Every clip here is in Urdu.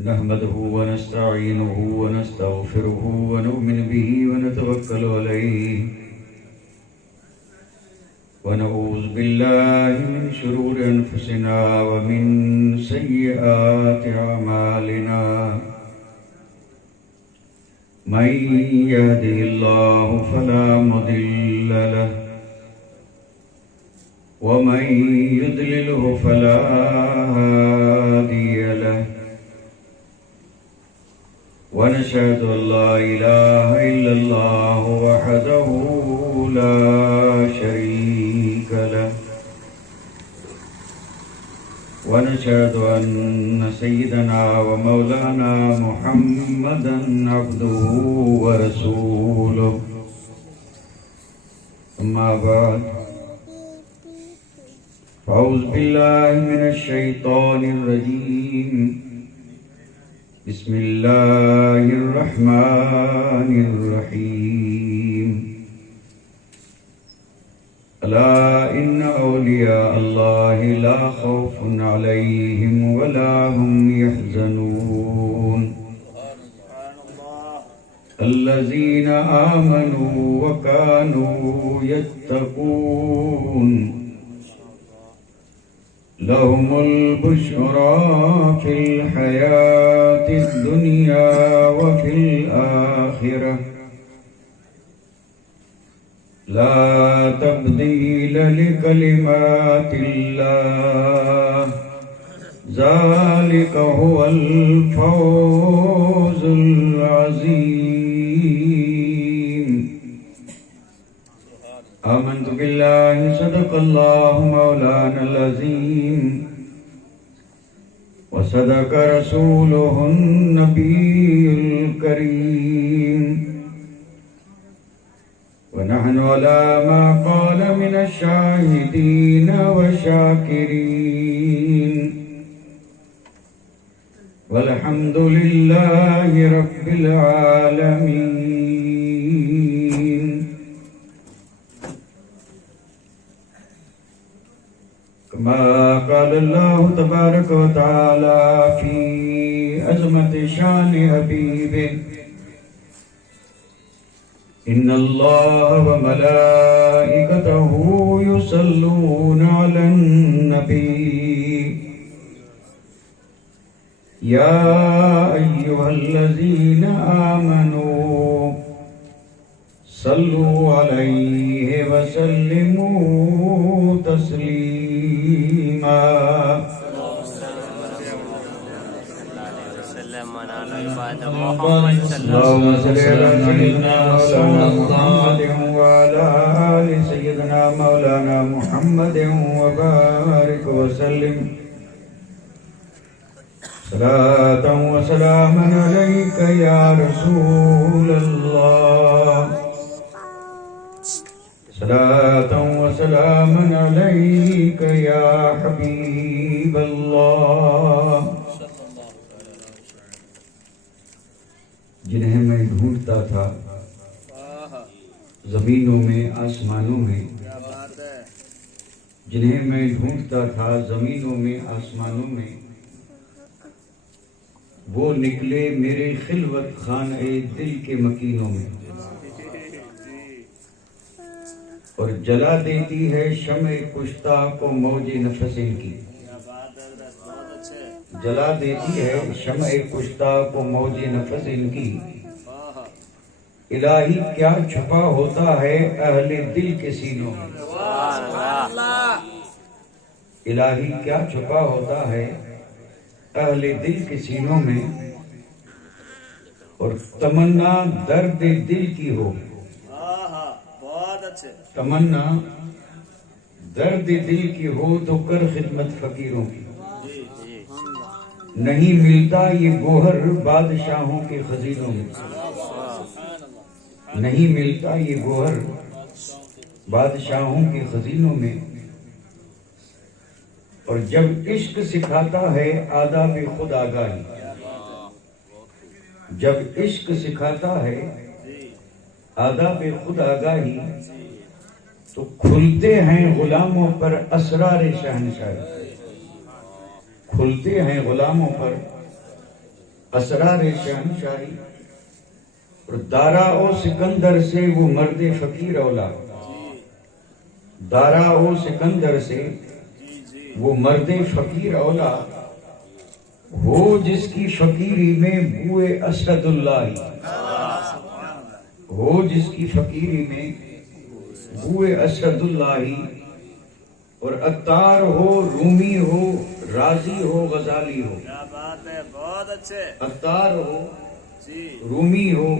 نحمده ونستعينه ونستغفره ونؤمن به ونتوكل عليه ونعوذ بالله من شرور أنفسنا ومن سيئات أعمالنا من يهده الله فلا مضل له ومن يضلله فلا هادي له ونشهد أن لا إله إلا الله وحده لا شريك له ونشهد أن سيدنا ومولانا محمدا عبده ورسوله أما بعد فأعوذ بالله من الشيطان الرجيم بسم الله الرحمن الرحيم ألا إن أولياء الله لا خوف عليهم ولا هم يحزنون الذين آمنوا وكانوا يتقون لهم البشرى في الحياة الدنيا وفي الآخرة لا تبديل لكلمات الله ذلك هو الفوز العظيم آمنت بالله صدق الله مولانا العظيم وصدق رسوله النبي الكريم ونحن على ما قال من الشاهدين والشاكرين والحمد لله رب العالمين. كما قال الله تبارك وتعالى في عظمة شان حبيبه إن الله وملائكته يصلون على النبي يا أيها الذين آمنوا صلوا عليه وسلموا تسليما. اللهم صل على سيدنا محمد وعلى آل سيدنا مولانا محمد وبارك وسلم صلاة وسلاما عليك يا رسول الله صلاة وسلاما عليك يا حبيب الله. جنہیں میں ڈھونڈتا تھا زمینوں میں آسمانوں میں، جنہیں میں ڈھونڈتا تھا زمینوں میں آسمانوں میں، وہ نکلے میرے خلوت خانہ دل کے مکینوں میں، اور جلا دیتی ہے شمع کشتہ کو موج نفس ان کی، جلا دیتی ہے شمع کشتہ کو موج نفس ان کی. الہی کیا چھپا ہوتا ہے اہل دل کے سینوں میں، الہی کیا چھپا ہوتا ہے اہل دل کے سینوں میں. اور تمنا درد دل کی ہو، تمنا درد دل کی ہو تو کر خدمت فقیروں کی. نہیں ملتا یہ گوہر بادشاہوں کے خزینوں میں، نہیں ملتا یہ گوہر بادشاہوں کے خزینوں میں. اور جب عشق سکھاتا ہے آداب خود آگاہی، جب عشق سکھاتا ہے آداب خود آگاہی، تو کھلتے ہیں غلاموں پر اسرار شہنشاہی، کھلتے ہیں غلاموں پر اسرار شہنشاہی، اور دارا و سکندر سے وہ مرد فقیر اولا، دارا و سکندر سے وہ مرد فقیر اولا، ہو جس کی فقیری میں بوئے اسد اللہ، ہو جس کی فقیری میں بوئے اسد اللہ، اور عطار ہو، رومی ہو، رازی ہو، غزالی ہو۔ کیا بات ہے، بہت اچھے۔ عطار ہو، جی رومی ہو،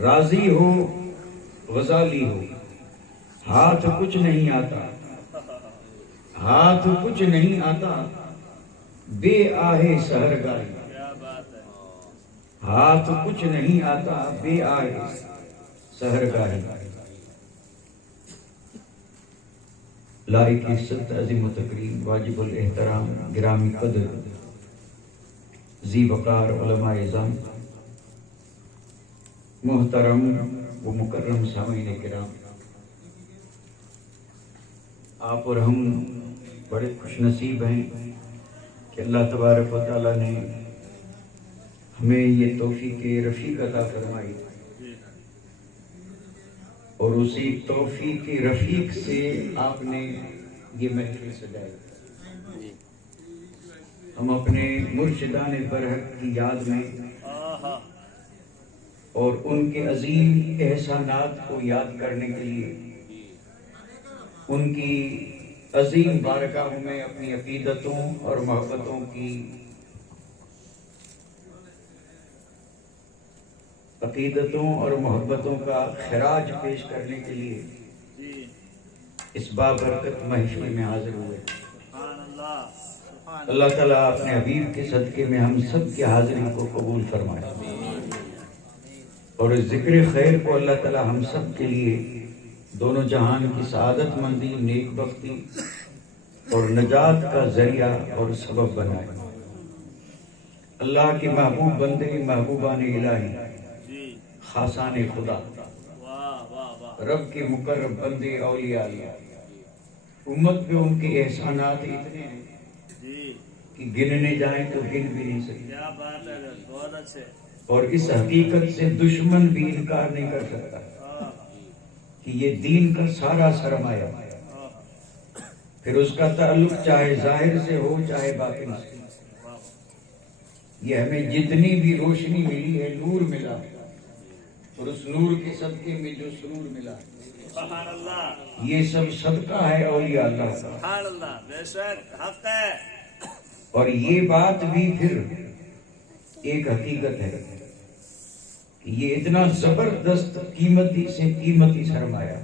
رازی ہو، غزالی ہو، ہاتھ کچھ نہیں آتا، ہاتھ کچھ نہیں آتا بے آہے سحرگاہی، کیا بات ہے۔ ہاتھ کچھ نہیں آتا بے آہے سحرگاہی۔ لائق عزت، عظیم و تکریم، واجب الاحترام، گرامی قدر، ذی وقار علماء اعظام، محترم و مکرم سامعین کرام، آپ اور ہم بڑے خوش نصیب ہیں کہ اللہ تبارک و تعالیٰ نے ہمیں یہ توفیق رفیق عطا فرمائی، اور اسی توفیق رفیق سے آپ نے یہ محفل سجائی۔ ہم اپنے مرشدان برحق کی یاد میں اور ان کے عظیم احسانات کو یاد کرنے کے لیے ان کی عظیم بارگاہوں میں اپنی عقیدتوں اور محبتوں کی کا خراج پیش کرنے کے لیے اس بابرکت محفل میں حاضر ہوئے۔ اللہ تعالیٰ اپنے حبیب کے صدقے میں ہم سب کی حاضری کو قبول فرمائے، اور اس ذکر خیر کو اللہ تعالیٰ ہم سب کے لیے دونوں جہان کی سعادت مندی، نیک بختی اور نجات کا ذریعہ اور سبب بنائے۔ اللہ کے محبوب بندے، محبوبان الہی، خاصان خدا، رب کے مقرب بندے، اولیاء اللہ، امت پہ ان کے احسانات اتنے ہیں کہ گننے جائیں تو گن بھی نہیں سکتے۔ کیا بات ہے، بہت اچھے۔ اور اس حقیقت سے دشمن بھی انکار نہیں کر سکتا کہ یہ دین کا سارا سرمایہ، پھر اس کا تعلق چاہے ظاہر سے ہو چاہے باطن سے، یہ ہمیں جتنی بھی روشنی ملی ہے، نور ملا، اور اس نور کے صدقے میں جو سرور ملا، سبحان اللہ، یہ سب صدقہ ہے اولیاء اللہ کا۔ سبحان اللہ، بے شک حق ہے۔ اور یہ بات بھی پھر ایک حقیقت ہے کہ یہ اتنا زبردست قیمتی سے قیمتی سرمایہ،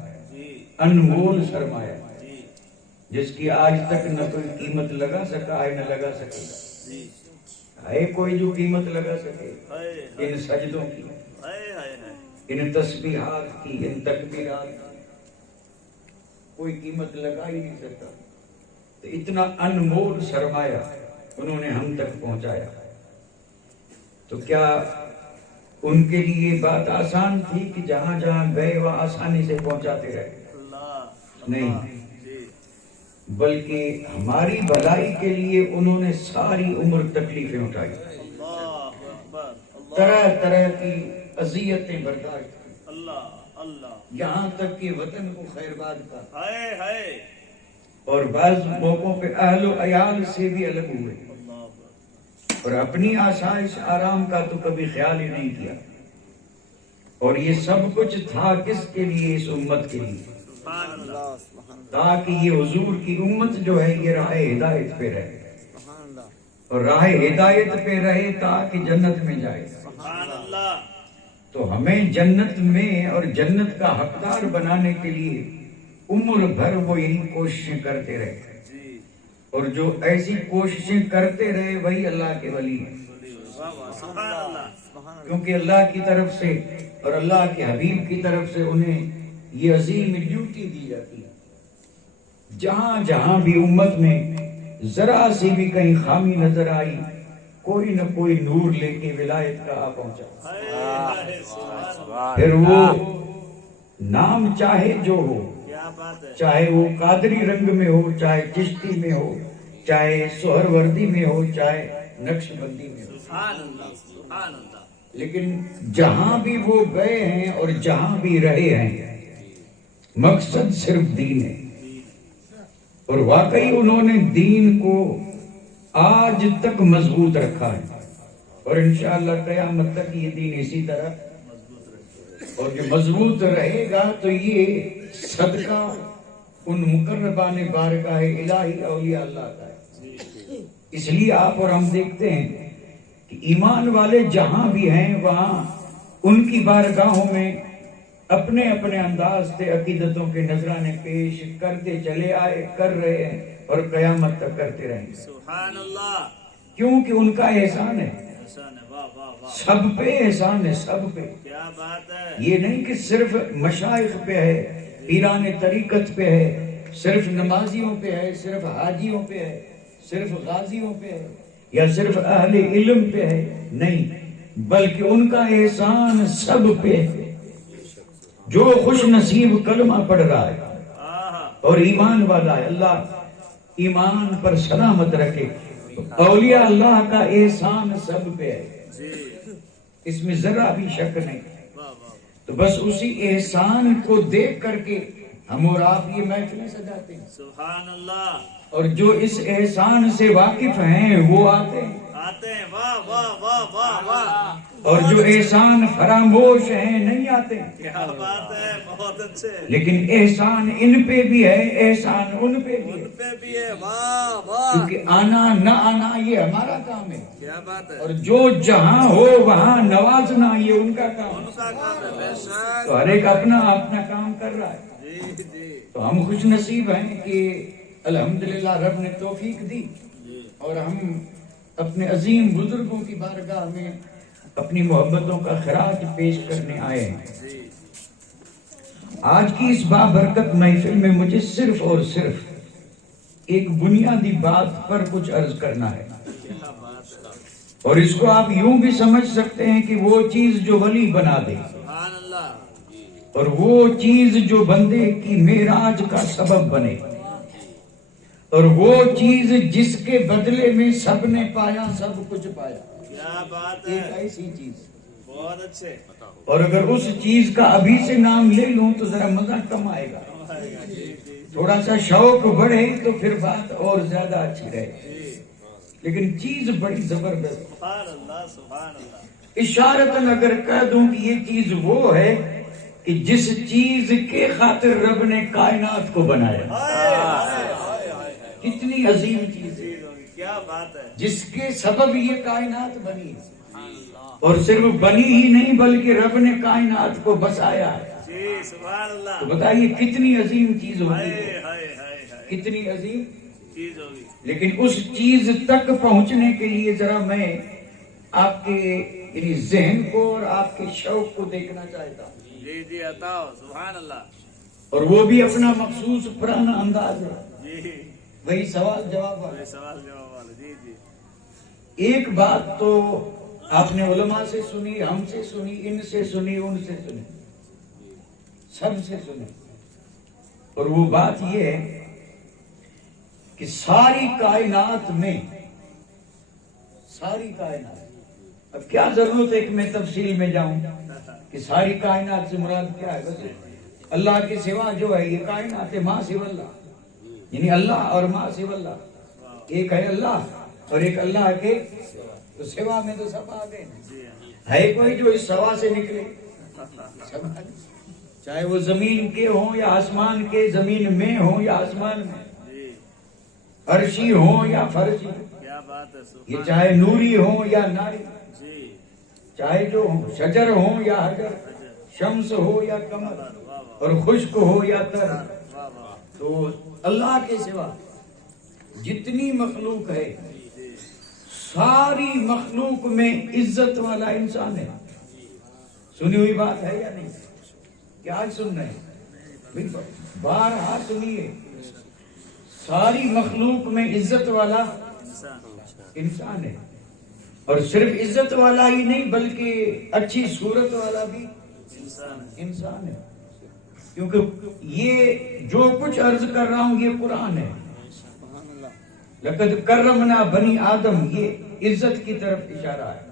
انمول سرمایہ، جس کی آج تک نہ کوئی قیمت لگا سکا ہے نہ لگا سکے گا۔ ہے کوئی جو قیمت لگا سکے ان سجدوں کی، ان تسبیحات کی، ان تکبیرات کی؟ کوئی قیمت لگا ہی نہیں سکتا۔ تو اتنا انمول سرمایہ انہوں نے ہم تک پہنچایا، تو کیا ان کے لیے بات آسان تھی کہ جہاں جہاں گئے وہاں آسانی سے پہنچاتے رہے؟ نہیں، بلکہ ہماری بھلائی کے لیے انہوں نے ساری عمر تکلیفیں اٹھائی، طرح طرح کی اذیتیں برداشت کی، یہاں تک کہ وطن کو خیرباد کا، اور بعض موقعوں پہ اہل و عیال سے بھی الگ ہوئے، اور اپنی آسائش آرام کا تو کبھی خیال ہی نہیں کیا۔ اور یہ سب کچھ تھا کس کے لیے؟ اس امت کے لیے، تاکہ یہ حضور کی امت جو ہے یہ راہ ہدایت پہ رہے، اور راہ ہدایت پہ رہے تاکہ جنت میں جائے۔ تو ہمیں جنت میں اور جنت کا حقدار بنانے کے لیے عمر بھر وہ یہی کوششیں کرتے رہے، اور جو ایسی کوششیں کرتے رہے وہی اللہ کے ولی ہیں، کیونکہ اللہ کی طرف سے اور اللہ کے حبیب کی طرف سے انہیں یہ عظیم ڈیوٹی دی جاتی ہے، جہاں جہاں بھی امت میں ذرا سی بھی کہیں خامی نظر آئی، کوئی نہ کوئی نور لے کے ولایت کا آ پہنچا، پھر وہ نام چاہے جو ہو، چاہے وہ قادری رنگ میں ہو، چاہے چشتی میں ہو، چاہے سہروردی میں ہو، چاہے نقش بندی میں. سبحان اللہ سبحان اللہ. لیکن جہاں بھی وہ گئے ہیں اور جہاں بھی رہے ہیں مقصد صرف دین ہے. اور واقعی انہوں نے دین کو آج تک مضبوط رکھا ہے اور انشاءاللہ قیامت تک یہ دین اسی طرح اور جو مضبوط رہے گا. تو یہ صدقہ ان مقربان بارگاہ الہی اولیاء اللہ کا ہے. اس لیے آپ اور ہم دیکھتے ہیں کہ ایمان والے جہاں بھی ہیں وہاں ان کی بارگاہوں میں اپنے اپنے انداز سے عقیدتوں کے نذرانے پیش کرتے چلے آئے, کر رہے ہیں اور قیامت تک کرتے رہیں گے. سبحان اللہ. کیونکہ ان کا احسان ہے, احسان ہے. واہ واہ واہ. سب پہ احسان ہے, سب پہ. کیا بات ہے. یہ نہیں کہ صرف مشائخ پہ ہے, پیران طریقت پہ ہے, صرف نمازیوں پہ ہے, صرف حاجیوں پہ ہے, صرف غازیوں پہ ہے یا صرف اہل علم پہ ہے. نہیں, بلکہ ان کا احسان سب پہ ہے. جو خوش نصیب کلمہ پڑھ رہا ہے اور ایمان والا ہے, اللہ ایمان پر سلامت رکھے. اولیاء اللہ کا احسان سب پہ ہے, اس میں ذرا بھی شک نہیں. تو بس اسی احسان کو دیکھ کر کے ہم اور آپ یہ محفلیں سجاتے ہیں. سبحان اللہ. اور جو اس احسان سے واقف ہیں وہ آتے ہیں. واہ واہ واہ واہ واہ. اور جو احسان فراموش ہیں نہیں آتے. کیا بات ہے. بہت اچھے. لیکن احسان ان پہ بھی ہے, احسان ان پہ بھی ہے. ان پہ بھی ہے. واہ واہ. کیونکہ آنا نہ آنا یہ ہمارا کام ہے. کیا بات ہے. اور جو جہاں ہو وہاں نوازنا یہ ان کا کام ہے. ان کا کام ہے. بے شک. تو ہر ایک اپنا اپنا کام کر رہا ہے. جی جی. تو ہم خوش نصیب ہیں کہ الحمدللہ رب نے توفیق دی اور ہم اپنے عظیم بزرگوں کی بارگاہ میں اپنی محبتوں کا خراج پیش کرنے آئے ہیں. آج کی اس بابرکت محفل میں مجھے صرف اور صرف ایک بنیادی بات پر کچھ عرض کرنا ہے, اور اس کو آپ یوں بھی سمجھ سکتے ہیں کہ وہ چیز جو ولی بنا دے, سبحان اللہ. اور وہ چیز جو بندے کی معراج کا سبب بنے, اور وہ چیز جس کے بدلے میں سب نے پایا سب کچھ پایا. کیا بات ہے. ایک ایسی چیز. بہت اچھے. اور اگر اس چیز کا ابھی سے نام لے لوں تو ذرا مزہ کم آئے گا, تھوڑا سا شوق بڑھے تو پھر بات اور زیادہ اچھی رہے. لیکن چیز بڑی زبردست. سبحان اللہ سبحان اللہ. اشارتاً اگر کہہ دوں کہ یہ چیز وہ ہے کہ جس چیز کے خاطر رب نے کائنات کو بنایا. کتنی عظیم چیز ہے. کیا بات ہے. جس کے سبب یہ کائنات بنی ہے, اور صرف بنی ہی نہیں بلکہ رب نے کائنات کو بسایا ہے. جی سبحان اللہ. تو بتائیے کتنی عظیم چیز ہوگی, ہائے ہائے ہائے ہائے. کتنی عظیم چیز ہوگی. لیکن اس چیز تک پہنچنے کے لیے ذرا میں آپ کے یعنی ذہن کو اور آپ کے شوق کو دیکھنا چاہتا ہوں. جی جی عطاؤ. سبحان اللہ. اور وہ بھی اپنا مخصوص پرانا انداز ہے. جی. وہی سوال جواب والا. سوال جواب والا. جی جی. ایک بات تو آپ نے علماء سے سنی, ہم سے سنی, ان سے سنی, ان سے سنی, سب سے سنی, اور وہ بات یہ ہے کہ ساری کائنات میں, ساری کائنات, اب کیا ضرورت ہے کہ میں تفصیل میں جاؤں کہ ساری کائنات سے مراد کیا ہے. بس اللہ کے سوا جو ہے یہ کائنات ہے, ما سوا اللہ, یعنی اللہ اور ما سوا اللہ, ایک ہے اللہ اور ایک اللہ کے تو سوا میں تو سب آ گئے. ہے کوئی جو اس سوا سے نکلے, چاہے وہ زمین کے ہوں یا آسمان کے, زمین میں ہوں یا آسمان میں, عرشی ہوں یا فرشی, کیا بات ہے. یہ چاہے نوری ہوں یا ناری, جی. چاہے جو شجر ہوں یا حجر, شمس ہو یا قمر, اور خشک ہو یا تر, تو اللہ کے سوا جتنی مخلوق ہے ساری مخلوق میں عزت والا انسان ہے. سنی ہوئی بات ہے یا نہیں؟ کیا آج سن رہے ہیں؟ بارہا سنیے. ساری مخلوق میں عزت والا انسان ہے, اور صرف عزت والا ہی نہیں بلکہ اچھی صورت والا بھی انسان ہے. کیونکہ یہ جو کچھ عرض کر رہا ہوں یہ قرآن ہے. لقد کرمنا بنی آدم, یہ عزت کی طرف اشارہ ہے.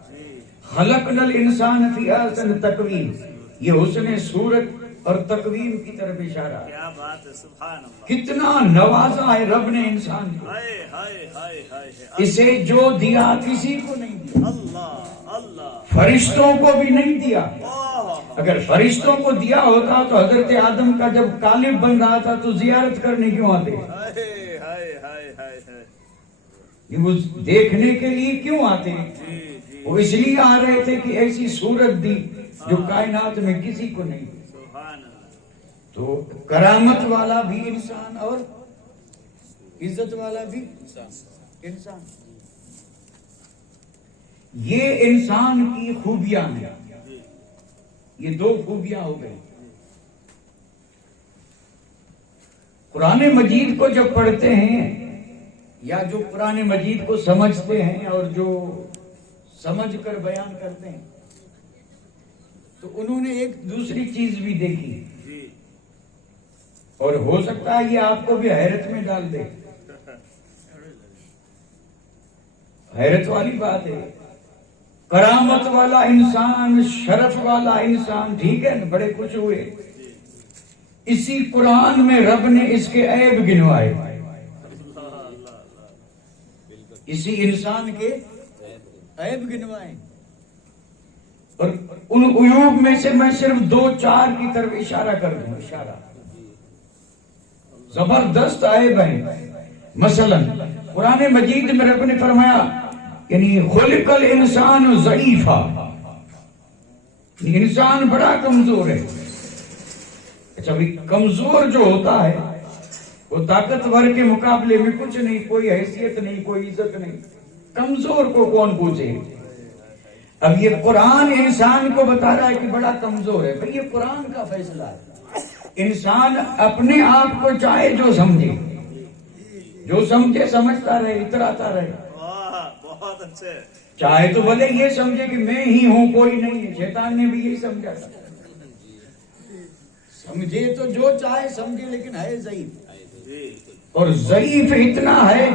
خلقنا الانسان فی احسن تقویم، یہ حسن صورت اور تقویم کی طرف اشارہ ہے. کیا بات ہے، سبحان اللہ. کتنا نوازا ہے رب نے انسان کو. ہائے ہائے ہائے ہائے. اسے جو دیا کسی کو نہیں دیا، اللہ اللہ. فرشتوں کو بھی نہیں دیا. واہ. اگر فرشتوں کو دیا ہوتا تو حضرت آدم کا جب قالب بن رہا تھا تو زیارت کرنے کیوں آتے؟ ہائے ہائے ہائے ہائے ہائے. وہ دیکھنے کے لیے کیوں آتے؟ جی جی. وہ اس لیے آ رہے تھے کہ ایسی صورت دی جو کائنات میں کسی کو نہیں دی. سبحان اللہ. تو کرامت والا بھی انسان اور عزت والا بھی انسان. یہ انسان کی خوبیاں ہیں. یہ دو خوبیاں ہو گئی. قرآن مجید کو جب پڑھتے ہیں یا جو قرآن مجید کو سمجھتے ہیں اور جو سمجھ کر بیان کرتے ہیں تو انہوں نے ایک دوسری چیز بھی دیکھی جی. اور ہو سکتا ہے یہ آپ کو بھی حیرت میں ڈال دے. حیرت والی بات ہے. کرامت والا انسان، شرف والا انسان، ٹھیک ہے نا، بڑے خوش ہوئے. اسی قرآن میں رب نے اس کے عیب گنوائے. اسی انسان کے عیب گنوائے. اور ان عیوب میں سے میں صرف 2-4 کی طرف اشارہ کر دوں. اشارہ زبردست عیب ہیں. مثلا قرآن مجید میں رب نے فرمایا یعنی خلق الانسان ضعیفا، انسان بڑا کمزور ہے. اچھا بھائی، کمزور جو ہوتا ہے وہ طاقتور کے مقابلے میں کچھ نہیں، کوئی حیثیت نہیں، کوئی عزت نہیں. کمزور کو کون پوچھے؟ اب یہ قرآن انسان کو بتا رہا ہے کہ بڑا کمزور ہے. بھائی یہ قرآن کا فیصلہ ہے. انسان اپنے آپ کو چاہے جو سمجھے، جو سمجھے سمجھتا رہے، اتراتا رہے. بہت اچھے. چاہے تو بھلے یہ سمجھے کہ میں ہی ہوں، کوئی نہیں ہے. شیطان نے بھی یہی سمجھا تھا. سمجھے تو جو چاہے سمجھے، لیکن ہے ضعیف. اور ضعیف اتنا ہے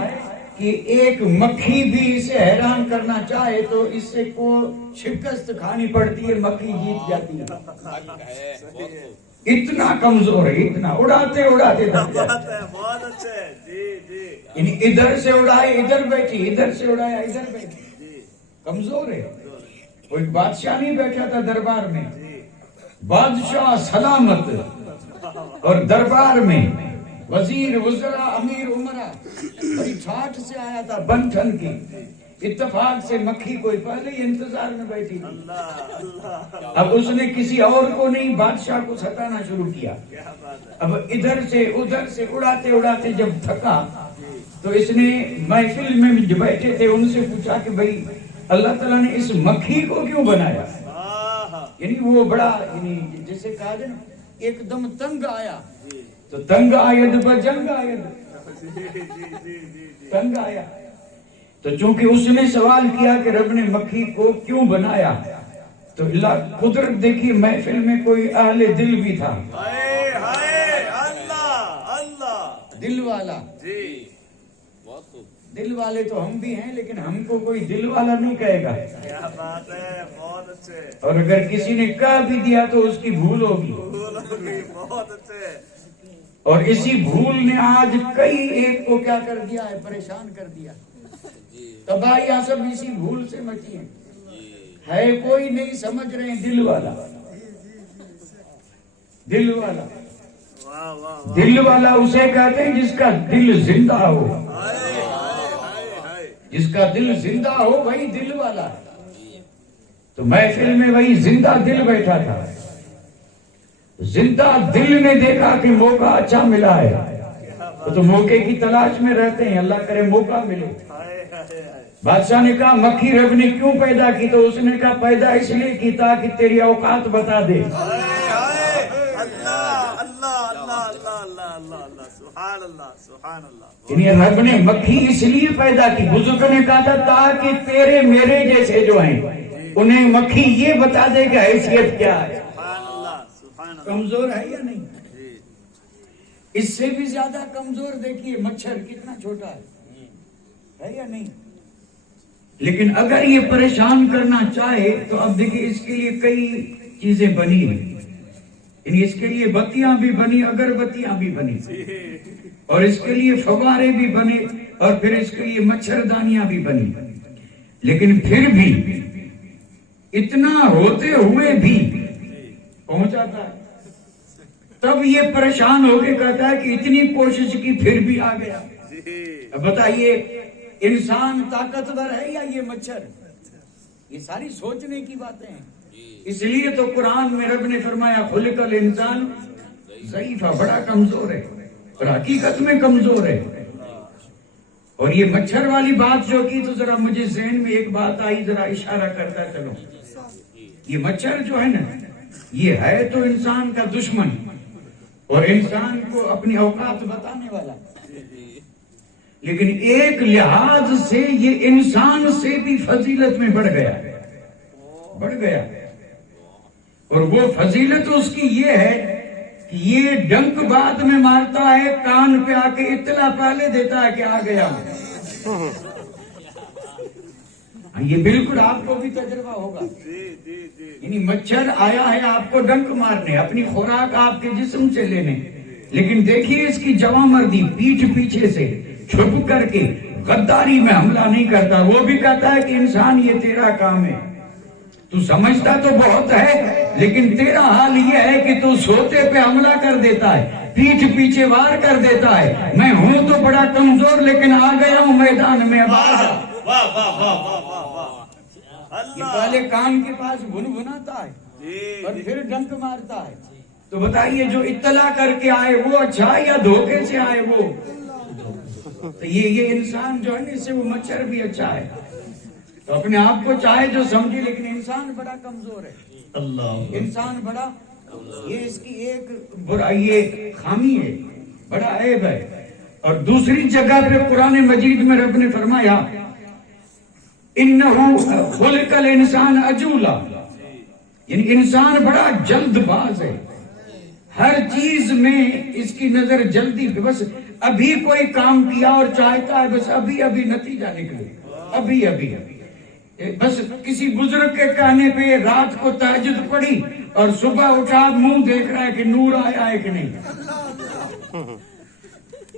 کہ ایک مکھی بھی اسے حیران کرنا چاہے تو اس سے کو شکست کھانی پڑتی ہے، مکھی جیت جاتی ہے. اتنا کمزور ہے، اتنا اڑاتے اڑاتے تھک جاتے. بہت اچھے. جی جی. یعنی ادھر سے اڑائے ادھر بیٹھی، ادھر سے اڑایا ادھر بیٹھی. کمزور ہے. کوئی بادشاہ نہیں بیٹھا تھا دربار میں، بادشاہ سلامت، اور دربار میں وزیر وزراء امیر عمرہ بڑی ٹھاٹھ سے آیا تھا بنٹھن کی. اتفاق سے مکھی کوئی پہلے ہی انتظار میں بیٹھی تھی. اب اس نے کسی اور کو نہیں، بادشاہ کو ستانا شروع کیا. اب ادھر سے ادھر سے اڑاتے اڑاتے جب تھکا تو اس نے محفل میں جو بیٹھے تھے ان سے پوچھا کہ بھائی اللہ تعالیٰ نے اس مکھی کو کیوں بنایا؟ یعنی وہ بڑا، یعنی جسے کہا جائے نا ایک دم تنگ آیا. تو تنگ آید بجنگ آید، تنگ آیا. تو چونکہ اس نے سوال کیا کہ رب نے مکھی کو کیوں بنایا تو اللہ قدرت دیکھی محفل میں کوئی اہل دل بھی تھا. دل والا. دل والے تو ہم بھی ہیں لیکن ہم کو کوئی دل والا نہیں کہے گا. کیا بات ہے. بہت اچھے. اور اگر کسی نے کہہ بھی دیا تو اس کی بھول ہوگی. بہت اچھے. اور اسی بھول نے آج کئی ایک کو کیا کر دیا ہے، پریشان کر دیا. تباہیاں سب اسی بھول سے مچی ہیں. ہے کوئی نہیں سمجھ رہے ہیں، دل والا. دل والا. دل والا اسے کہتے ہیں جس کا دل زندہ ہو. جس کا دل زندہ ہو وہی دل والا ہے. تو محفل میں وہی زندہ دل بیٹھا تھا. زندہ دل نے دیکھا کہ موقع اچھا ملا ہے تو موقع کی تلاش میں رہتے ہیں، اللہ کرے موقع ملے. بادشاہ نے کہا مکھی رب نے کیوں پیدا کی؟ تو اس نے کہا پیدا اس لیے کی تاکہ تیری اوقات بتا دے. یعنی رب نے مکھی اس لیے پیدا کی، بزرگ نے کہا تھا تاکہ تیرے میرے جیسے جو ہیں انہیں مکھی یہ بتا دے کہ حیثیت کیا ہے. کمزور ہے یا نہیں؟ اس سے بھی زیادہ کمزور دیکھیے مچھر کتنا چھوٹا ہے یا نہیں؟ لیکن اگر یہ پریشان کرنا چاہے تو اب دیکھیں اس کے لیے کئی چیزیں بنی ہیں، یعنی اس کے لیے بتیاں بھی بنی، اگربتیاں بھی بنی، اور اس کے لیے فوارے بھی بنے، اور پھر اس کے لیے مچھردانیاں بھی بنی، لیکن پھر بھی اتنا ہوتے ہوئے بھی پہنچاتا ہے، تب یہ پریشان ہو کے کہتا ہے کہ اتنی کوشش کی پھر بھی آ گیا۔ اب بتائیے انسان طاقتور ہے یا یہ مچھر؟ یہ ساری سوچنے کی باتیں ہیں۔ اس لیے تو قرآن میں رب نے فرمایا خلق الانسان ضعیفا، بڑا کمزور ہے، اور حقیقت میں کمزور ہے۔ اور یہ مچھر والی بات جو کی تو ذرا مجھے ذہن میں ایک بات آئی، ذرا اشارہ کرتا چلو۔ یہ مچھر جو ہے نا، یہ ہے تو انسان کا دشمن اور انسان کو اپنی اوقات بتانے والا، لیکن ایک لحاظ سے یہ انسان سے بھی فضیلت میں بڑھ گیا، اور وہ فضیلت اس کی یہ ہے کہ یہ ڈنک بعد میں مارتا ہے، کان پہ آ کے اطلاع پہلے دیتا ہے کہ آ گیا۔ یہ بالکل آپ کو بھی تجربہ ہوگا، یعنی مچھر آیا ہے آپ کو ڈنک مارنے، اپنی خوراک آپ کے جسم سے لینے، لیکن دیکھیے اس کی جواں مردی، پیٹھ پیچھے سے چھپ کر کے غداری میں حملہ نہیں کرتا، وہ بھی کہتا ہے کہ انسان یہ تیرا کام ہے، تو سمجھتا تو بہت ہے لیکن تیرا حال یہ ہے کہ تو سوتے پہ حملہ کر دیتا ہے، پیٹھ پیچھے وار کر دیتا ہے۔ میں ہوں تو بڑا کمزور لیکن آ گیا ہوں میدان میں، اب آ جا۔ یہ پہلے کان کے پاس بھنبھناتا ہے اور پھر ڈنک مارتا ہے۔ تو بتائیے جو اطلاع کر کے آئے وہ اچھا یا دھوکے سے آئے وہ؟ تو یہ انسان جو ہے نا، اس سے وہ مچھر بھی اچھا ہے۔ تو اپنے آپ کو چاہے جو سمجھے، لیکن انسان بڑا کمزور ہے، انسان بڑا، یہ اس کی ایک برائی، یہ خامی ہے، بڑا عیب ہے۔ اور دوسری جگہ پہ قرآن مجید میں رب نے فرمایا انہ خلق الانسان عجولا، یعنی انسان بڑا جلد باز ہے، ہر چیز میں اس کی نظر جلدی، بس ابھی کوئی کام کیا اور چاہتا ہے بس ابھی نتیجہ نکلے، ابھی بس کسی بزرگ کے کہنے پہ رات کو تہجد پڑھی اور صبح اٹھا منہ دیکھ رہا ہے کہ نور آیا ہے کہ نہیں،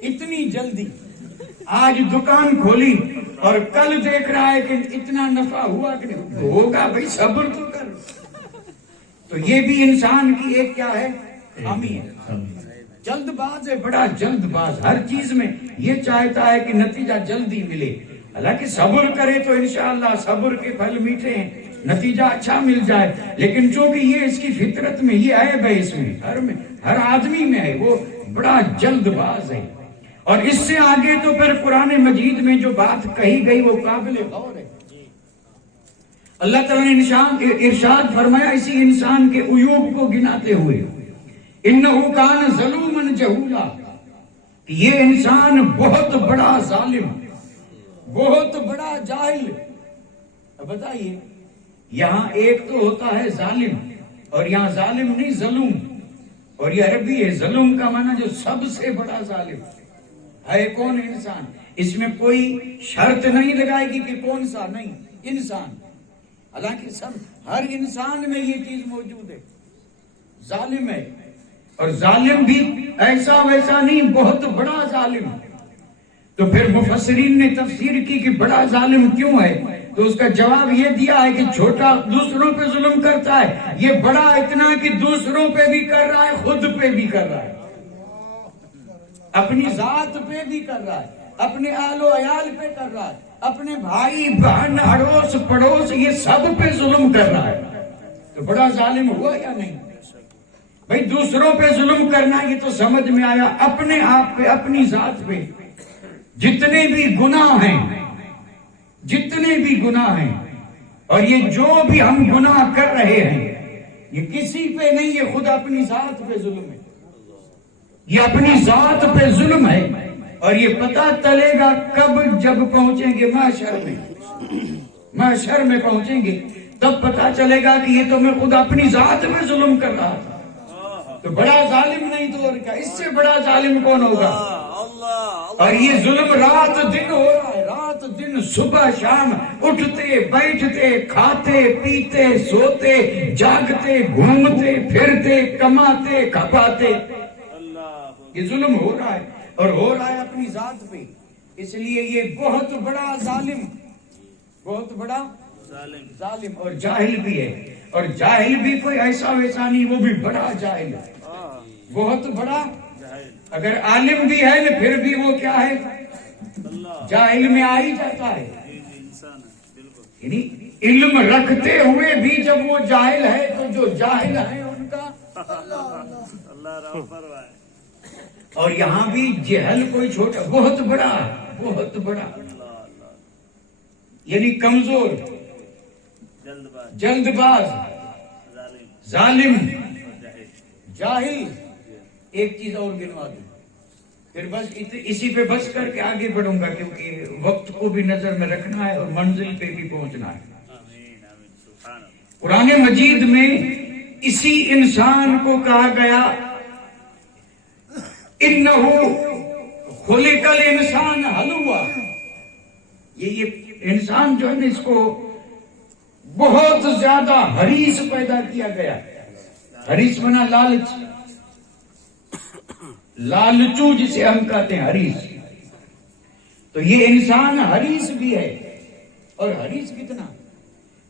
اتنی جلدی۔ آج دکان کھولی اور کل دیکھ رہا ہے کہ اتنا نفع ہوا کہ نہیں ہوگا، بھائی صبر تو کر۔ تو یہ بھی انسان کی ایک کیا ہے، خامی ہے، جلد باز ہے، بڑا جلد باز، ہر چیز میں یہ چاہتا ہے کہ نتیجہ جلدی ملے، حالانکہ صبر کرے تو انشاءاللہ صبر کے پھل میٹھے ہیں، نتیجہ اچھا مل جائے، لیکن چونکہ یہ اس کی فطرت میں یہ عیب ہے، اس میں ہر آدمی میں ہے، وہ بڑا جلد باز ہے۔ اور اس سے آگے تو پھر قرآن مجید میں جو بات کہی گئی وہ قابل غور ہے۔ اللہ تعالیٰ نے ارشاد فرمایا اسی انسان کے عیوب کو گناتے ہوئے، انہو کان ظلوما جہولا، یہ انسان بہت بڑا ظالم، بہت بڑا جاہل۔ اب بتائیے یہاں ایک تو ہوتا ہے ظالم، اور یہاں ظالم نہیں ظلم، اور یہ عربی ہے، ظلم کا معنی جو سب سے بڑا ظالم ہے کون؟ انسان۔ اس میں کوئی شرط نہیں لگائے گی کہ کون سا، نہیں، انسان، حالانکہ ہر انسان میں یہ چیز موجود ہے، ظالم ہے، اور ظالم بھی ایسا ویسا نہیں، بہت بڑا ظالم۔ تو پھر مفسرین نے تفسیر کی کہ بڑا ظالم کیوں ہے، تو اس کا جواب یہ دیا ہے کہ چھوٹا دوسروں پہ ظلم کرتا ہے، یہ بڑا اتنا کہ دوسروں پہ بھی کر رہا ہے، خود پہ بھی کر رہا ہے، اپنی ذات پہ بھی کر رہا ہے، اپنے اہل و عیال پہ کر رہا ہے، اپنے بھائی بہن اڑوس پڑوس یہ سب پہ ظلم کر رہا ہے۔ تو بڑا ظالم ہوا یا نہیں؟ بھائی دوسروں پہ ظلم کرنا یہ تو سمجھ میں آیا، اپنے آپ پہ، اپنی ذات پہ جتنے بھی گناہ ہیں، اور یہ جو بھی ہم گناہ کر رہے ہیں یہ کسی پہ نہیں، یہ خود اپنی ذات پہ ظلم ہے، یہ اپنی ذات پہ ظلم ہے۔ اور یہ پتہ چلے گا کب؟ جب پہنچیں گے محشر میں پہنچیں گے تب پتہ چلے گا کہ یہ تو میں خود اپنی ذات میں ظلم کر رہا تھا۔ تو بڑا ظالم نہیں تو اور کیا، اس سے بڑا ظالم کون ہوگا؟ اور یہ ظلم رات دن ہو رہا ہے، رات رات دن صبح شام اٹھتے بیٹھتے کھاتے پیتے سوتے جاگتے گھومتے پھرتے کماتے کھپاتے. یہ ظلم ہو رہا ہے اور ہو رہا ہے اپنی ذات پہ. اس لیے یہ بہت بڑا ظالم، بہت بڑا ظالم اور جاہل بھی ہے. اور جاہل بھی کوئی ایسا ویسا نہیں، وہ بھی بڑا جاہل ہے، بہت بڑا. اگر عالم بھی ہے نا پھر بھی وہ کیا ہے، جاہل میں آ ہی جاتا ہے. یعنی علم رکھتے ہوئے بھی جب وہ جاہل ہے تو جو جاہل ہے ان کا اور یہاں بھی جہل کوئی چھوٹا، بہت بڑا، بہت بڑا. یعنی کمزور، جلد باز، ظالم، جاہل. ایک چیز اور گنوا دوں پھر بس اسی پہ بس کر کے آگے بڑھوں گا، کیونکہ وقت کو بھی نظر میں رکھنا ہے اور منزل پہ بھی پہنچنا ہے. قرآن مجید میں اسی انسان کو کہا گیا انہو خلق الانسان حلوا. یہ انسان جو ہے نا اس کو بہت زیادہ حریص پیدا کیا گیا. حریص بنا لالچ، لالچو جسے ہم کہتے ہیں حریص. تو یہ انسان حریص بھی ہے. اور حریص کتنا،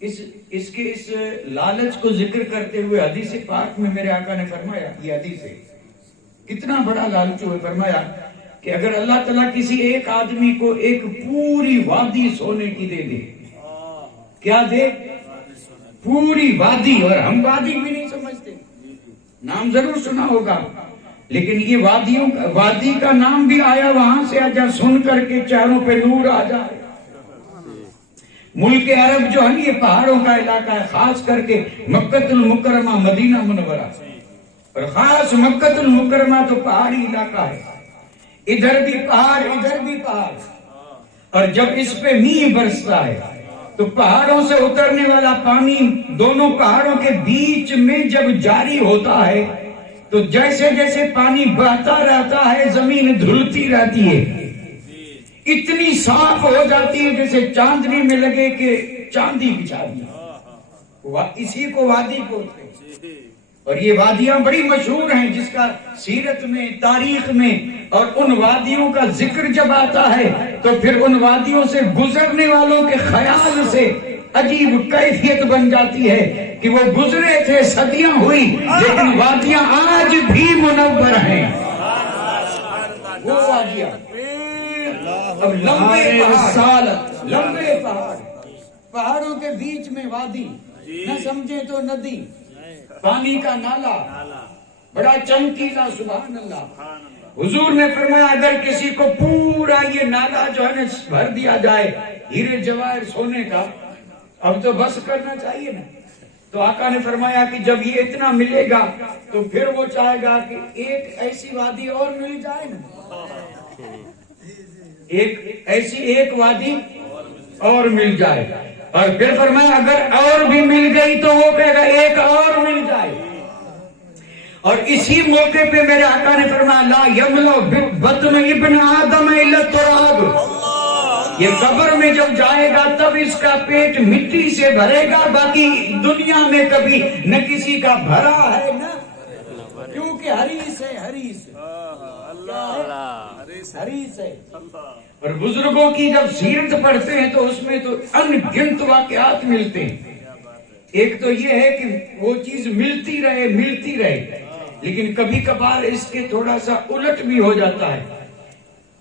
اس کے اس لالچ کو ذکر کرتے ہوئے حدیث پاک میں میرے آقا نے فرمایا، یہ حدیث ہے، کتنا بڑا لالچو ہے. فرمایا کہ اگر اللہ تعالیٰ کسی ایک آدمی کو ایک پوری وادی سونے کی دے دے، کیا دے، پوری وادی. اور ہم وادی بھی نہیں سمجھتے، نام ضرور سنا ہوگا لیکن یہ وادی کا نام بھی آیا وہاں سے آجا سن کر کے چہروں پہ نور آ جائے. ملک عرب جو ہے یہ پہاڑوں کا علاقہ ہے، خاص کر کے مکۃ المکرمہ مدینہ منورہ، اور خاص مکۃ المکرمہ تو پہاڑی علاقہ ہے. ادھر بھی پہاڑ ادھر بھی پہاڑ. اور جب اس پہ میਂہ برستا ہے تو پہاڑوں سے اترنے والا پانی دونوں پہاڑوں کے بیچ میں جب جاری ہوتا ہے تو جیسے جیسے پانی بہتا رہتا ہے زمین دھلتی رہتی ہے، اتنی صاف ہو جاتی ہے جیسے چاندنی میں لگے کہ چاندی بچھا دی. اسی کو وادی بولتے ہیں. اور یہ وادیاں بڑی مشہور ہیں جس کا سیرت میں تاریخ میں اور ان وادیوں کا ذکر جب آتا ہے تو پھر ان وادیوں سے گزرنے والوں کے خیال سے عجیب کیفیت بن جاتی ہے کہ وہ گزرے تھے، صدیاں ہوئی لیکن وادیاں آج بھی منور ہیں. وہ وادیاں اب لمبے پہاڑ، لمبے پہاڑ، پہاڑوں کے بیچ میں وادی، نہ سمجھے تو ندی، پانی کا نالا بڑا چمکیلا. سبحان اللہ. حضور نے فرمایا اگر کسی کو پورا یہ نالا جو ہے نا بھر دیا جائے ہیرے جواہر سونے کا، اب تو بس کرنا چاہیے نا. تو آقا نے فرمایا کہ جب یہ اتنا ملے گا تو پھر وہ چاہے گا کہ ایک ایسی وادی اور مل جائے نا، ایک وادی اور مل جائے. اور پھر فرمایا اگر اور بھی مل گئی تو وہ کہے گا ایک اور مل جائے. اور اسی موقع پہ میرے آقا نے فرمایا لا یملو بطن ابن آدم الا التراب. یہ قبر میں جب جائے گا تب اس کا پیٹ مٹی سے بھرے گا، باقی دنیا میں کبھی نہ کسی کا بھرا ہے نہ، کیونکہ حریص ہے، حریص حریص ہے. اور بزرگوں کی جب سیرت پڑھتے ہیں تو اس میں تو ان گنت واقعات ملتے ہیں. ایک تو یہ ہے کہ وہ چیز ملتی رہے ملتی رہے، لیکن کبھی کبھار اس کے تھوڑا سا الٹ بھی ہو جاتا ہے.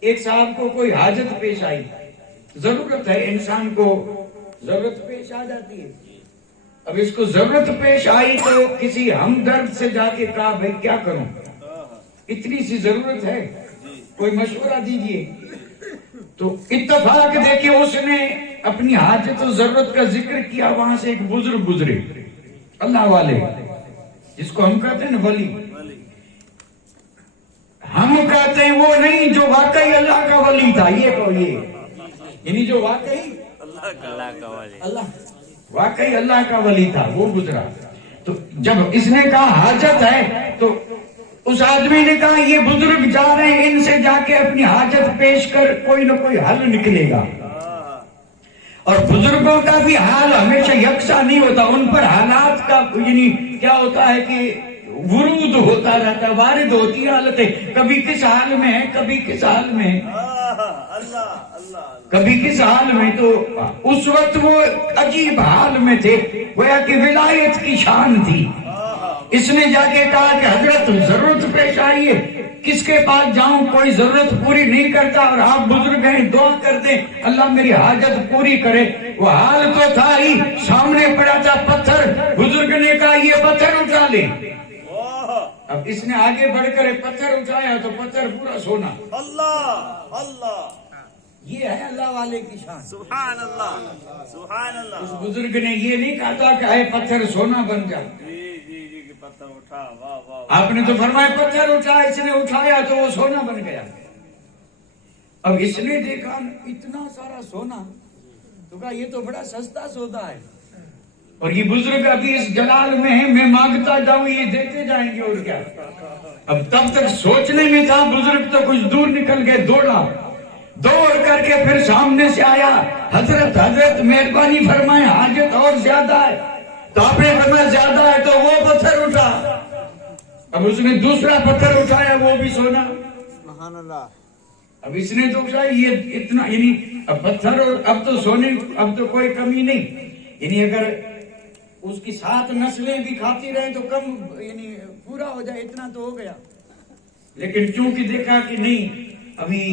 ایک صاحب کو کوئی حاجت پیش آئی، ضرورت ہے، انسان کو ضرورت پیش آ جاتی ہے. اب اس کو ضرورت پیش آئی تو کسی ہمدرد سے جا کے کہا بھائی کیا کروں، اتنی سی ضرورت ہے، کوئی مشورہ دیجئے. تو اتفاق دیکھیں اس نے اپنی حاجت و ضرورت کا ذکر کیا، وہاں سے ایک بزرگ گزرے اللہ والے، جس کو ہم کہتے ہیں نا ولی. ہم کہتے ہیں وہ نہیں جو واقعی اللہ کا ولی تھا، یہ کہو، یہ یعنی جو واقعی واقعی اللہ کا ولی تھا وہ گزرا. تو جب اس نے کہا حاجت ہے تو اس آدمی نے کہا یہ بزرگ جا رہے ہیں، ان سے جا کے اپنی حاجت پیش کر کوئی نہ کوئی حل نکلے گا. اور بزرگوں کا بھی حال ہمیشہ یکساں نہیں ہوتا، ان پر حالات کا یعنی کیا ہوتا ہے کہ ورود ہوتا رہتا ہے، وارد ہوتی ہے حالتیں، کبھی کس حال میں ہے، کبھی کس حال میں ہے، اللہ اللہ کبھی کس حال میں. تو اس وقت وہ عجیب حال میں تھے، گویا کہ ولایت کی شان تھی. اس نے جا کے کہا کہ حضرت ضرورت پیش آئی ہے، کس کے پاس جاؤں، کوئی ضرورت پوری نہیں کرتا، اور آپ بزرگ ہیں، دعا کر دیں اللہ میری حاجت پوری کرے. وہ حال تو تھا ہی، سامنے پڑا تھا پتھر. بزرگ نے کہا یہ پتھر اٹھا لے. اب اس نے آگے بڑھ کر پتھر اٹھایا تو پتھر پورا سونا. اللہ اللہ یہ ہے اللہ والے کی شان. سبحان اللہ سبحان اللہ. اس بزرگ نے یہ نہیں کہا تھا کہ اے پتھر سونا بن جا. جی جی جی کہ پتھر اٹھا، واہ واہ. آپ نے تو فرمایا پتھر اٹھا، اس نے اٹھایا تو وہ سونا بن گیا. اب اس نے دیکھا اتنا سارا سونا تو کہا یہ تو بڑا سستا سودا ہے، اور یہ بزرگ ابھی اس جلال میں ہے، میں مانگتا جاؤں یہ دیتے جائیں گے اور کیا. اب تب تک سوچنے میں تھا، بزرگ تو کچھ دور نکل گئے، دوڑ کر کے پھر سامنے سے آیا. حضرت حضرت مہربانی فرمائے حاجت اور زیادہ ہے. تو آپ نے فرمایا زیادہ ہے تو وہ پتھر اٹھا. اب اس نے دوسرا پتھر اٹھایا، وہ بھی سونا. سبحان اللہ. اب اس نے تو اٹھایا یہ اتنا، یعنی اب پتھر، اور اب تو سونے، اب تو کوئی کمی نہیں. یعنی اگر اس کی 7 نسلیں بھی کھاتی رہے تو کم، یعنی پورا ہو جائے، اتنا تو ہو گیا. لیکن چونکہ دیکھا کہ نہیں ابھی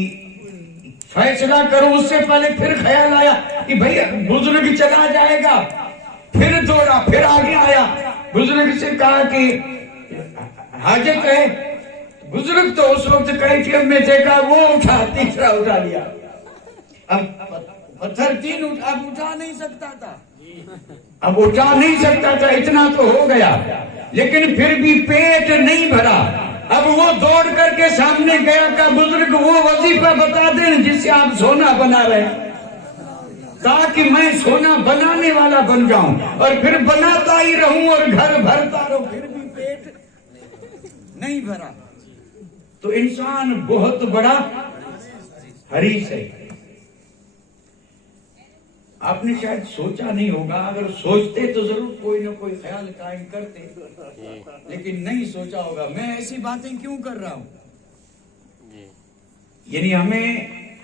فیصلہ کرو اس سے پہلے پھر خیال آیا کہ بھئی بزرگ چلا جائے گا. پھر دوڑا، پھر آگے آیا، بزرگ سے کہا کہ حاجت ہے. بزرگ تو اس وقت کیفیت میں تھے، کہا وہ اٹھا، تیسرا اٹھا لیا. اب پتھر 3 اب اٹھا نہیں سکتا تھا، اب اٹھا نہیں سکتا تھا، اتنا تو ہو گیا. لیکن پھر بھی پیٹ نہیں بھرا. اب وہ دوڑ کر کے سامنے گیا، کہ بزرگ وہ وظیفہ بتا دیں جس سے آپ سونا بنا رہے ہیں، تاکہ میں سونا بنانے والا بن جاؤں اور پھر بناتا ہی رہوں اور گھر بھرتا رہوں. پھر بھی پیٹ نہیں بھرا. تو انسان بہت بڑا حریص ہے. آپ نے شاید سوچا نہیں ہوگا، اگر سوچتے تو ضرور کوئی نہ کوئی خیال قائم کرتے، لیکن نہیں سوچا ہوگا. میں ایسی باتیں کیوں کر رہا ہوں؟ یعنی ہمیں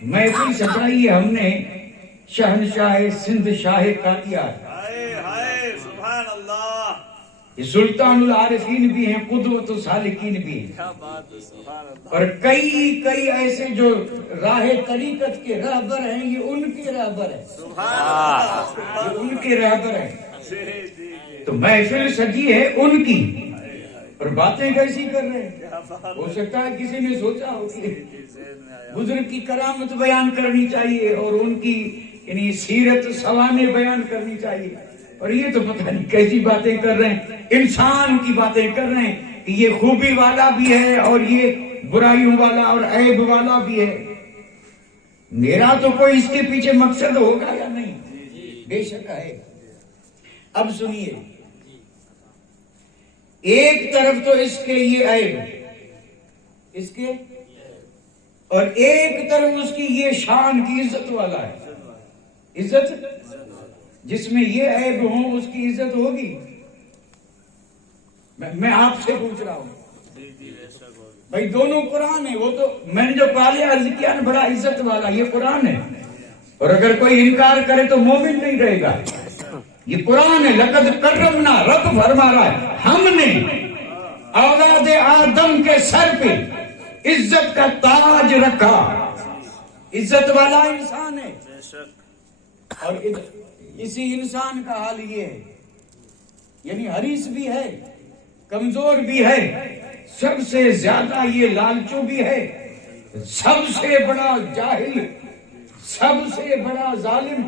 محفل سجائی ہے ہم نے شہنشاہ سندھ شاہ قادیار، ہائے ہائے سبحان اللہ. یہ سلطان العارفین بھی ہیں، قدوۃ السالکین بھی ہیں، کیا بات ہے. سبحان اللہ. اور کئی ایسے جو راہ طریقت کے رہبر ہیں، یہ ان کے رہبر ہیں، سبحان اللہ. یہ ان کے رہبر ہیں. جی جی جی. تو محفل سجی ہے ان کی، اور باتیں کیسی کر رہے ہیں. کیا بات. ہو سکتا ہے کسی نے سوچا ہو کہ ذہن میں آیا. بزرگ کی کرامت بیان کرنی چاہیے اور ان کی یعنی سیرت سوانے بیان کرنی چاہیے، اور یہ تو پتہ نہیں کیسی باتیں کر رہے ہیں. انسان کی باتیں کر رہے ہیں کہ یہ خوبی والا بھی ہے اور یہ برائیوں والا اور عیب والا بھی ہے. میرا تو کوئی اس کے پیچھے مقصد ہوگا یا نہیں؟ بے شک ہے. اب سنیے، ایک طرف تو اس کے یہ عیب، اس کے، اور ایک طرف اس کی یہ شان کی عزت والا ہے. عزت جس میں یہ عیب ہوں اس کی عزت ہوگی؟ میں آپ سے پوچھ رہا ہوں بھائی، دونوں قرآن ہے. وہ تو میں نے جو پہلے عرض کیا نا، بڑا عزت والا، یہ قرآن ہے. اور اگر کوئی انکار کرے تو مومن نہیں رہے گا. یہ قرآن ہے. لقد کرمنا، رب فرما رہا ہے ہم نے اولاد آدم کے سر پہ عزت کا تاج رکھا. عزت والا انسان ہے. اور اسی انسان کا حال یہ ہے، یعنی حریص بھی ہے، کمزور بھی ہے، سب سے زیادہ یہ لالچو بھی ہے، سب سے بڑا جاہل، سب سے بڑا ظالم.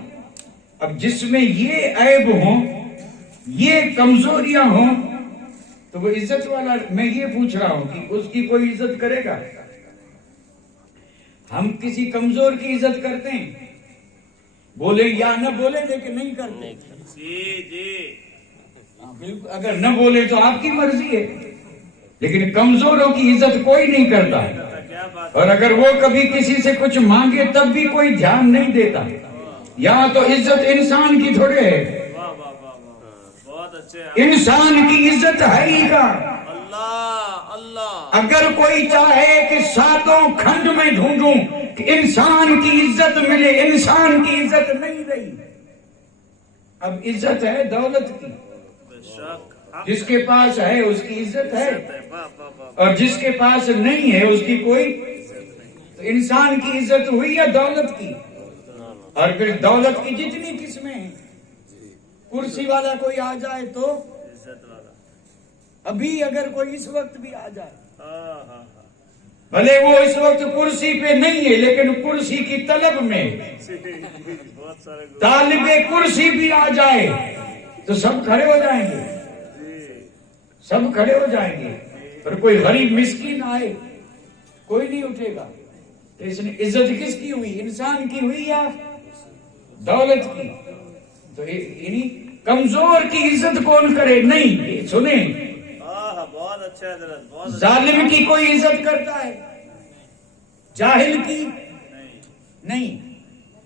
اب جس میں یہ عیب ہوں، یہ کمزوریاں ہوں، تو وہ عزت والا. میں یہ پوچھ رہا ہوں کہ اس کی کوئی عزت کرے گا؟ ہم کسی کمزور کی عزت کرتے ہیں، بولے یا نہ بولے، لیکن نہیں کرتے. جی جی بالکل. اگر نہ بولے تو آپ کی مرضی ہے، لیکن کمزوروں کی عزت کوئی نہیں کرتا. کیا بات. اور اگر وہ کبھی کسی سے کچھ مانگے تب بھی کوئی دھیان نہیں دیتا. یہاں تو عزت انسان کی تھوڑے ہے، واہ واہ واہ واہ، بہت اچھے، انسان کی عزت ہے ہی کا۔ اللہ اللہ، اگر کوئی چاہے کہ ساتوں کھنڈ میں ڈھونڈوں کہ انسان کی عزت ملے، انسان کی عزت نہیں رہی۔ اب عزت ہے دولت کی، بے شک، جس کے پاس ہے اس کی عزت ہے، واہ واہ واہ، اور جس کے پاس نہیں ہے اس کی کوئی۔ تو انسان کی عزت ہوئی یا دولت کی؟ اور پھر دولت کی جتنی قسمیں ہیں، کرسی والا کوئی آ جائے تو، عزت والا، ابھی اگر کوئی اس وقت بھی آ جائے، ہاں ہاں ہاں، بھلے وہ اس وقت کرسی پہ نہیں ہے لیکن کرسی کی طلب میں، بہت سارے لوگ، طالب کرسی بھی آ جائے تو سب کھڑے ہو جائیں گے، سب کھڑے ہو جائیں گے، پر کوئی غریب مسکین آئے کوئی نہیں اٹھے گا۔ تو اس نے عزت کس کی ہوئی؟ انسان کی ہوئی یا دولت کی؟ تو یعنی کمزور کی عزت کون کرے؟ نہیں، سنیں، ہاں بہت اچھا حضرت، بہت اچھا، ظالم کی کوئی عزت کرتا ہے؟ جاہل کی نہیں،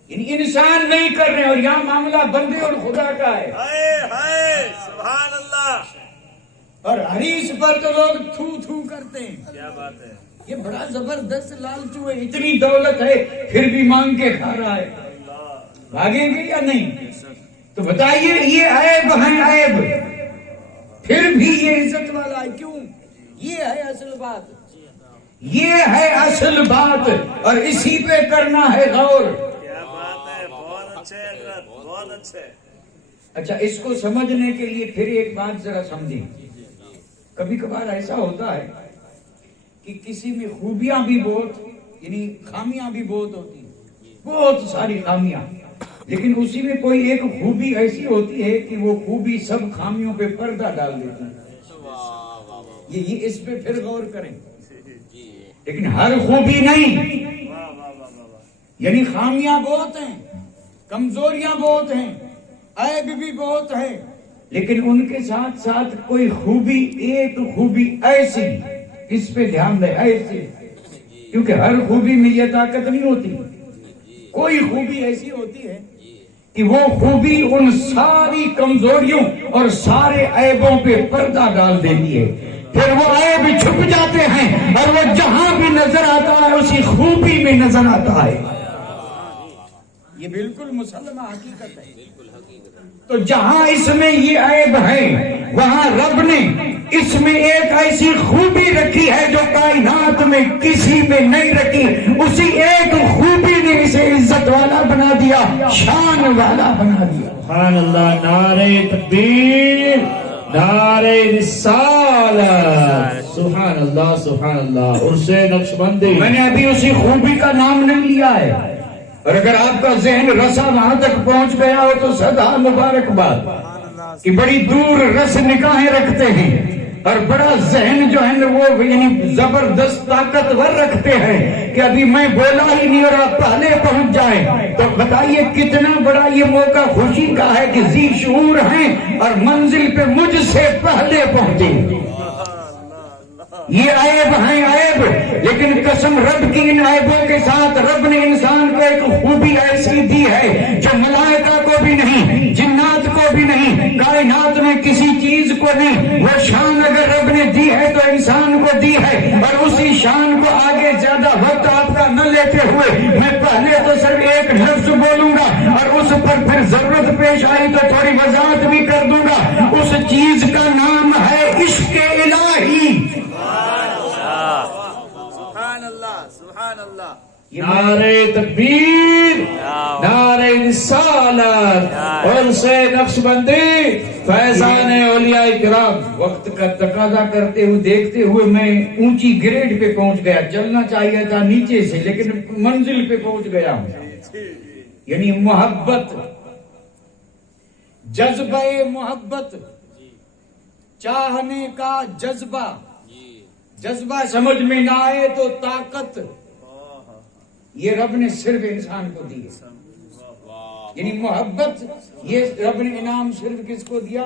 یعنی انسان نہیں کر رہے، اور یہاں معاملہ بندے اور خدا کا ہے۔ ہائے ہائے، سبحان اللہ، اور حدیث پر تو لوگ تھو تھو کرتے ہیں، کیا بات ہے، یہ بڑا زبردست لالچو ہے، اتنی دولت ہے پھر بھی مانگ کے کھا رہا ہے، بھاگیں گے یا نہیں؟ تو بتائیے، یہ عیب ہیں عیب، پھر بھی یہ عزت والا ہے، کیوں؟ یہ ہے اصل بات، یہ ہے اصل بات، اور اسی پہ کرنا ہے غور۔ کیا بات ہے، بہت اچھے حضرت، بہت اچھے، اچھا، اس کو سمجھنے کے لیے پھر ایک بات ذرا سمجھیں۔ کبھی کبھار ایسا ہوتا ہے کہ کسی میں خوبیاں بھی بہت، یعنی خامیاں بھی بہت ہوتی ہیں، بہت ساری خامیاں، لیکن اسی میں کوئی ایک خوبی ایسی ہوتی ہے کہ وہ خوبی سب خامیوں پہ پردہ ڈال دیتی ہے۔ یہ اس پہ پھر غور کریں، لیکن ہر خوبی نہیں، واہ واہ واہ واہ، یعنی خامیاں بہت ہیں، کمزوریاں بہت ہیں، عیب بھی بہت ہے، لیکن ان کے ساتھ ساتھ کوئی خوبی، ایک خوبی ایسی، اس پہ دھیان دے، ایسی، کیونکہ ہر خوبی میں یہ طاقت نہیں ہوتی، کوئی خوبی ایسی ہوتی ہے کہ وہ خوبی ان ساری کمزوریوں اور سارے عیبوں پہ پردہ ڈال دیتی ہے، پھر وہ عیب چھپ جاتے ہیں اور وہ جہاں بھی نظر آتا ہے اسی خوبی میں نظر آتا ہے۔ یہ بالکل مسلمہ حقیقت ہے۔ تو جہاں اس میں یہ عیب ہے وہاں رب نے اس میں ایک ایسی خوبی رکھی ہے جو کائنات میں کسی میں نہیں رکھی، اسی ایک خوبی نے اسے عزت والا بنا دیا، شان والا بنا دیا۔ سبحان اللہ، نعرہ تکبیر، نعرہ رسالت، سبحان اللہ سبحان اللہ۔ عرص نقشبندی، میں نے ابھی اسی خوبی کا نام نہیں لیا ہے، اور اگر آپ کا ذہن رسا وہاں تک پہنچ گیا ہو تو سدا مبارکباد، کہ بڑی دور رس نگاہیں رکھتے ہیں اور بڑا ذہن جو ہے نا وہ یعنی زبردست طاقتور رکھتے ہیں کہ ابھی میں بولا ہی نہیں اور آپ پہلے پہنچ جائیں۔ تو بتائیے کتنا بڑا یہ موقع خوشی کا ہے کہ ذی شعور ہیں اور منزل پہ مجھ سے پہلے پہنچے۔ یہ عیب ہیں عیب، لیکن قسم رب کی ان عیبوں کے ساتھ رب نے انسان کو ایک خوبی ایسی دی ہے جو ملائکہ کو بھی نہیں، جنات کو بھی نہیں، کائنات میں کسی چیز کو نہیں۔ وہ شان اگر رب نے دی ہے تو انسان کو دی ہے، اور اسی شان کو آگے زیادہ وقت آپ کا نہ لیتے ہوئے میں پہلے تو صرف ایک لفظ بولوں گا اور اس پر پھر ضرورت پیش آئی تو تھوڑی وضاحت بھی کر دوں گا۔ اس چیز کا نام ہے عشق الہی۔ سبحان اللہ، سبحان اللہ، نعرہ تکبیر، نعرہ رسالت، عرص نقشبندی، فیضان اولیاء کرام۔ وقت کا تقاضا کرتے ہوئے دیکھتے ہوئے میں اونچی گریڈ پہ پہنچ گیا، چلنا چاہیے تھا نیچے سے لیکن منزل پہ پہنچ گیا ہوں۔ یعنی محبت، جذبہ محبت، چاہنے کا جذبہ، جذبہ سمجھ میں نہ آئے تو طاقت، یہ رب نے صرف انسان کو دی ہے۔ یعنی محبت یہ رب نے انعام صرف کس کو دیا؟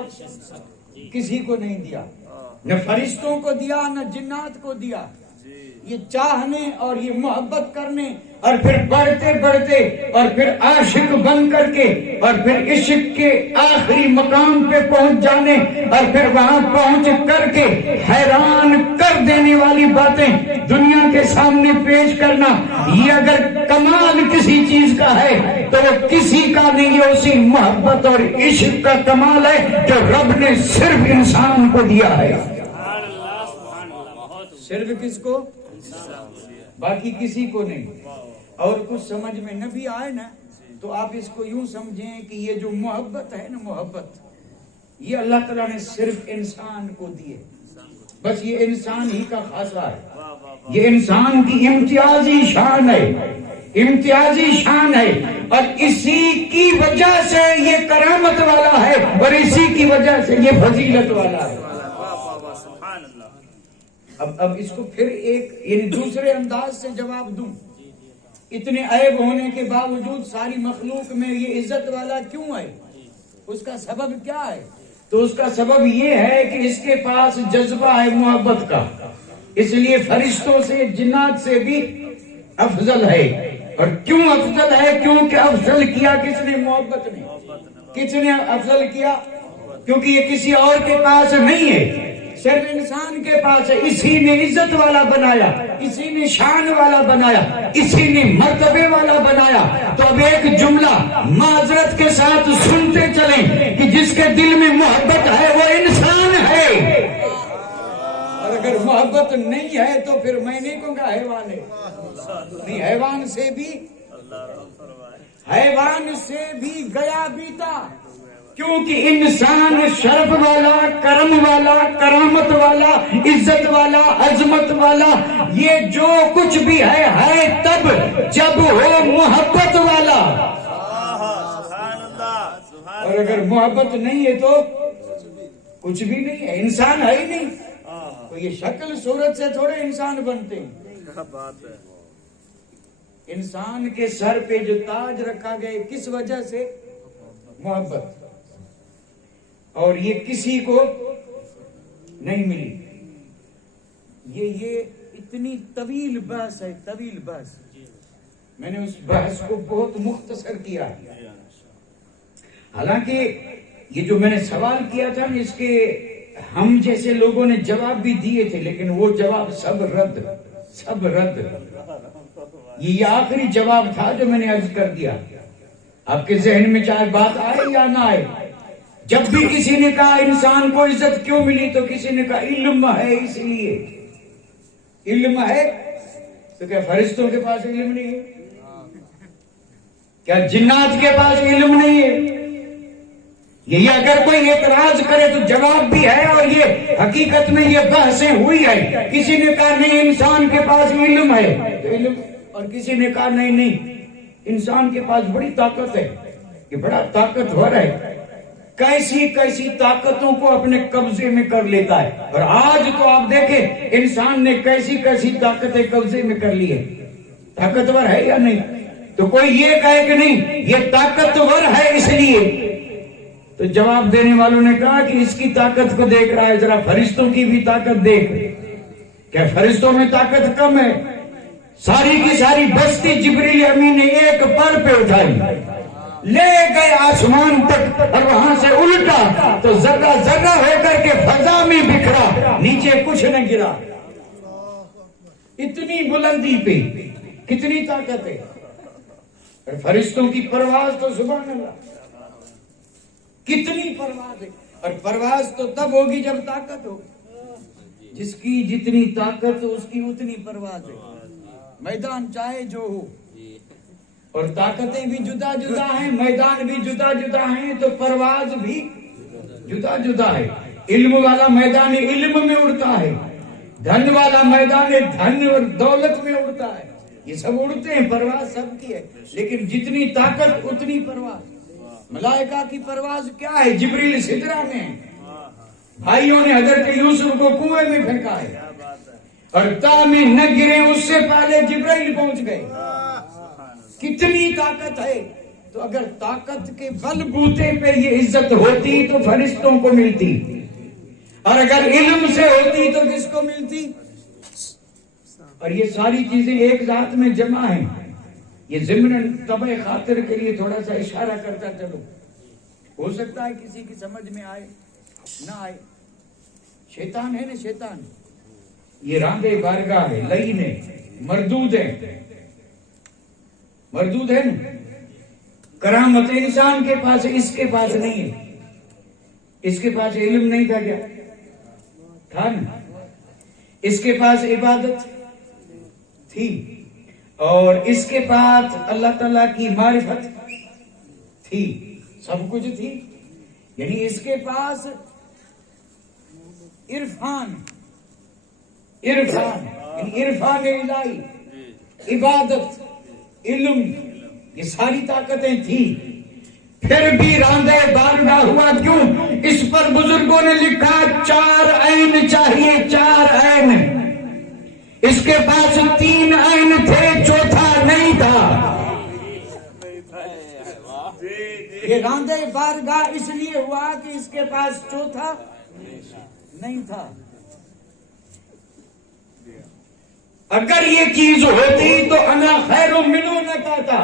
کسی کو نہیں دیا، نہ فرشتوں کو دیا نہ جنات کو دیا، یہ چاہنے اور یہ محبت کرنے اور پھر بڑھتے بڑھتے اور پھر عاشق بن کر کے اور پھر عشق کے آخری مقام پہ پہنچ جانے اور پھر وہاں پہنچ کر کے حیران کر دینے والی باتیں دنیا کے سامنے پیش کرنا، یہ اگر کمال کسی چیز کا ہے تو وہ کسی کا نہیں، یہ اسی محبت اور عشق کا کمال ہے جو رب نے صرف انسان کو دیا ہے۔ صرف کس کو؟ باقی کسی کو نہیں۔ اور کچھ سمجھ میں نہ بھی آئے نا تو آپ اس کو یوں سمجھیں کہ یہ جو محبت ہے نا، محبت یہ اللہ تعالیٰ نے صرف انسان کو دی ہے، بس یہ انسان ہی کا خاصہ ہے، یہ انسان کی امتیازی شان ہے، امتیازی شان ہے، اور اسی کی وجہ سے یہ کرامت والا ہے اور اسی کی وجہ سے یہ فضیلت والا ہے۔ اب اس کو پھر ایک یعنی دوسرے انداز سے جواب دوں، اتنے عیب ہونے کے باوجود ساری مخلوق میں یہ عزت والا کیوں ہے؟ اس کا سبب کیا ہے؟ تو اس کا سبب یہ ہے کہ اس کے پاس جذبہ ہے محبت کا، اس لیے فرشتوں سے جنات سے بھی افضل ہے۔ اور کیوں افضل ہے؟ کیونکہ افضل کیا کس نے؟ محبت نے۔ کس نے افضل کیا؟ کیونکہ یہ کسی اور کے پاس نہیں ہے، صرف انسان کے پاس ہے، اسی نے عزت والا بنایا، اسی نے شان والا بنایا، اسی نے مرتبے والا بنایا۔ تو اب ایک جملہ معذرت کے ساتھ سنتے چلیں کہ جس کے دل میں محبت ہے وہ انسان ہے، اور اگر محبت نہیں ہے تو پھر میں نہیں کہوں گا حیوان ہے، نہیں، حیوان سے بھی گیا بیتا، کیونکہ انسان شرف والا، کرم والا، کرامت والا، عزت والا، عظمت والا، یہ جو کچھ بھی ہے تب جب ہو محبت والا، اور اگر محبت نہیں ہے تو کچھ بھی نہیں ہے، انسان ہے ہی نہیں۔ تو یہ شکل صورت سے تھوڑے انسان بنتے ہیں۔ انسان کے سر پہ جو تاج رکھا گیا کس وجہ سے؟ محبت، اور یہ کسی کو نہیں ملی۔ یہ اتنی طویل بحث ہے، طویل بحث، میں نے اس بحث کو بہت مختصر کیا۔ حالانکہ یہ جو میں نے سوال کیا تھا نا، اس کے ہم جیسے لوگوں نے جواب بھی دیے تھے، لیکن وہ جواب سب رد، سب رد۔ یہ آخری جواب تھا جو میں نے عرض کر دیا۔ آپ کے ذہن میں چاہے بات آئے یا نہ آئے، جب بھی کسی نے کہا انسان کو عزت کیوں ملی تو کسی نے کہا علم ہے، اس لیے علم ہے۔ تو کیا فرشتوں کے پاس علم نہیں ہے؟ کیا جنات کے پاس علم نہیں ہے؟ یہ اگر کوئی اعتراض کرے تو جواب بھی ہے، اور یہ حقیقت میں یہ بحثیں ہوئی ہے۔ کسی نے کہا نہیں انسان کے پاس علم ہے تو علم، اور کسی نے کہا نہیں انسان کے پاس بڑی طاقت ہے، یہ بڑا طاقتور ہے، کیسی کیسی طاقتوں کو اپنے قبضے میں کر لیتا ہے۔ اور آج تو آپ دیکھیں انسان نے کیسی کیسی طاقتیں قبضے میں کر لی ہے، طاقتور ہے یا نہیں؟ تو کوئی یہ کہے کہ نہیں یہ طاقتور ہے اس لیے، تو جواب دینے والوں نے کہا کہ اس کی طاقت کو دیکھ رہا ہے، ذرا فرشتوں کی بھی طاقت دیکھ۔ کیا فرشتوں میں طاقت کم ہے؟ ساری کی ساری بستی جبریل امین نے ایک پر پہ اٹھائی، لے گئے آسمان تک، اور وہاں سے الٹا تو ذرہ ذرہ ہو کر کے فضا میں بکھرا، نیچے کچھ نہ گرا۔ اتنی بلندی پہ کتنی طاقت ہے۔ اور فرشتوں کی پرواز تو سبحان اللہ، کتنی پرواز ہے، اور پرواز تو تب ہوگی جب طاقت ہو، جس کی جتنی طاقت ہو اس کی اتنی پرواز ہے، میدان چاہے جو ہو۔ اور طاقتیں بھی جدا جدا ہیں، میدان بھی جدا جدا ہیں، تو پرواز بھی جدا جدا ہے۔ علم والا میدان علم میں اڑتا ہے، دھن والا میدان دھن اور دولت میں اڑتا ہے، یہ سب اڑتے ہیں، پرواز سب کی ہے، لیکن جتنی طاقت اتنی پرواز۔ ملائکہ کی پرواز کیا ہے؟ جبریل سدرہ میں ہے، بھائیوں نے حضرت یوسف کو کنویں میں پھینکا ہے، اور تا میں نہ گرے اس سے پہلے جبرائیل پہنچ گئے۔ کتنی طاقت ہے۔ تو اگر طاقت کے بل بوتے پہ یہ عزت ہوتی تو فرشتوں کو ملتی، اور اگر علم سے ہوتی تو کس کو ملتی؟ اور یہ ساری چیزیں ایک ذات میں جمع ہیں. یہ ضمن طبع خاطر کے لیے تھوڑا سا اشارہ کرتا چلو، ہو سکتا ہے کسی کی سمجھ میں آئے نہ آئے. شیطان ہے نا، شیطان یہ راندے بارگاہ ہے، لعین ہے، مردود ہے، مردود ہے نا. کرامت انسان کے پاس ہے، اس کے پاس نہیں ہے. اس کے پاس علم نہیں تھا، کیا تھا نا؟ اس کے پاس عبادت تھی، اور اس کے پاس اللہ تعالیٰ کی معرفت تھی، سب کچھ تھی. یعنی اس کے پاس عرفان یعنی عرفان الہی، عبادت، علم، یہ ساری طاقتیں تھی. پھر بھی راندے بارگاہ ہوا کیوں؟ اس پر بزرگوں نے لکھا 4 عین چاہیے، 4 عین. اس کے پاس 3 عین تھے، چوتھا نہیں تھا. یہ راندے بارگاہ اس لیے ہوا کہ اس کے پاس چوتھا نہیں تھا. اگر یہ چیز ہوتی تو انا خیر منہ نہ کہتا.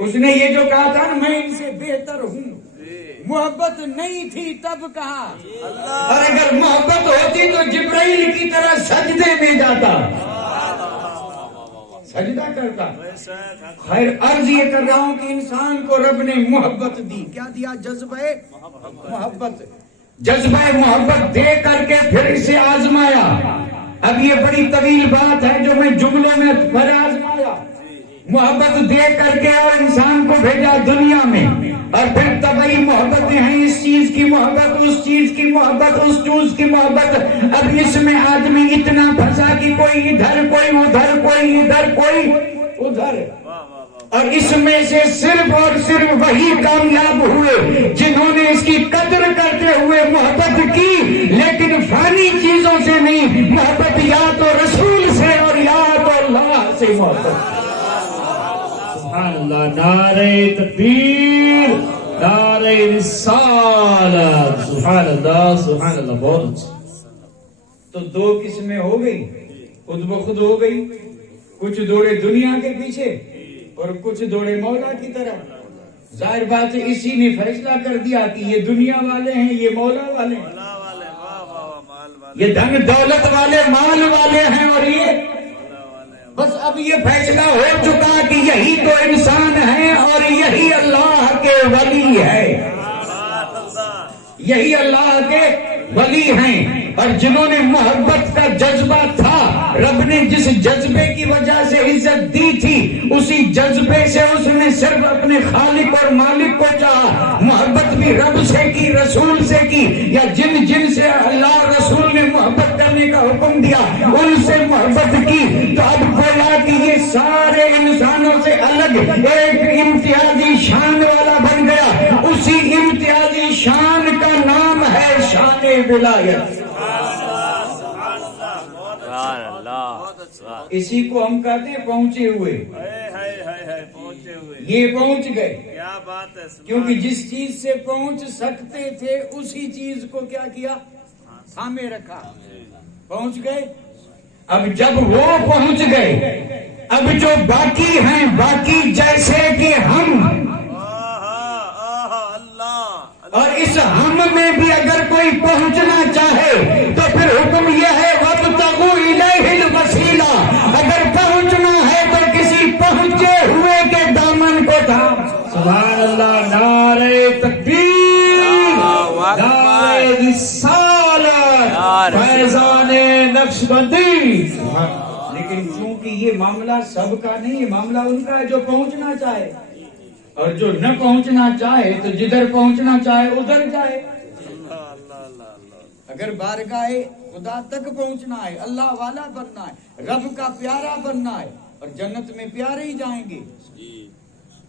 اس نے یہ جو کہا تھا نا میں ان سے بہتر ہوں، محبت نہیں تھی تب کہا. اور اگر محبت ہوتی تو جبرائیل کی طرح سجدے میں جاتا، سجدہ کرتا. خیر عرض یہ کر رہا ہوں کہ انسان کو رب نے محبت دی. کیا دیا؟ جذبہ محبت. جذبہ محبت دے کر کے پھر اسے آزمایا. اب یہ بڑی طویل بات ہے جو میں جملوں میں پھر آزمایا. محبت دے کر کے اور انسان کو بھیجا دنیا میں، اور پھر طبعی محبتیں ہیں، اس چیز کی محبت، اس چیز کی محبت، اس چیز کی محبت. اب اس میں آدمی اتنا پھنسا کہ کوئی ادھر، کوئی ادھر، کوئی ادھر، کوئی ادھر. اور اس میں سے صرف اور صرف وہی کامیاب ہوئے جنہوں نے اس کی قدر کرتے ہوئے محبت کی، لیکن فانی چیزوں سے نہیں. محبت یا تو رسول سے اور یا تو اللہ سے محبت. سبحان اللہ. نعرہ تکبیر، نعرہ رسالت. سبحان اللہ، سبحان اللہ. بہت اچھا. تو 2 قسمیں ہو گئی، خود بخود ہو گئی. کچھ دوڑے دنیا کے پیچھے اور کچھ دوڑے مولا کی طرف. ظاہر بات ہے اسی نے فیصلہ کر دیا کہ یہ دنیا والے ہیں، یہ مولا والے ہیں، یہ دھن دولت والے، مال والے ہیں، اور یہ بس اب یہ فیصلہ ہو چکا کہ یہی تو انسان ہے اور یہی اللہ کے ولی ہے، یہی اللہ کے ولی ہیں. اور جنہوں نے محبت کا جذبہ تھا، رب نے جس جذبے کی وجہ سے عزت دی تھی، اسی جذبے سے اس نے صرف اپنے خالق اور مالک کو چاہا. محبت بھی رب سے کی، رسول سے کی، یا جن سے اللہ رسول نے محبت کرنے کا حکم دیا ان سے محبت کی. تو اب گویا کہ یہ سارے انسانوں سے الگ ایک امتیازی شان والا بن گیا. اسی امتیازی شان کا نام ہے شان ولایت. اسی کو ہم کہتے ہیں پہنچے ہوئے. یہ پہنچ گئے. کیا بات ہے. کیونکہ جس چیز سے پہنچ سکتے تھے اسی چیز کو کیا کیا؟ تھامے رکھا. پہنچ گئے. اب جب وہ پہنچ گئے، اب جو باقی ہیں، باقی جیسے کہ ہم، اور اس ہم میں بھی اگر کوئی پہنچنا چاہے تو پھر حکم یہ ہے وَابْتَغُوا إِلَيْهِ الْوَسِيلَةَ. اگر پہنچنا ہے تو کسی پہنچے ہوئے کے دامن کو تھام. سبحان اللہ. نعرہ تکبیر، نعرہ رسالت، فیضان نقشبندی. لیکن چونکہ یہ معاملہ سب کا نہیں، یہ معاملہ ان کا ہے جو پہنچنا چاہے، اور جو نہ پہنچنا چاہے تو جدھر پہنچنا چاہے ادھر جائے. اگر بارگاہ خدا تک پہنچنا ہے، اللہ والا بننا ہے، رب کا پیارا بننا ہے، اور جنت میں پیارے ہی جائیں گے.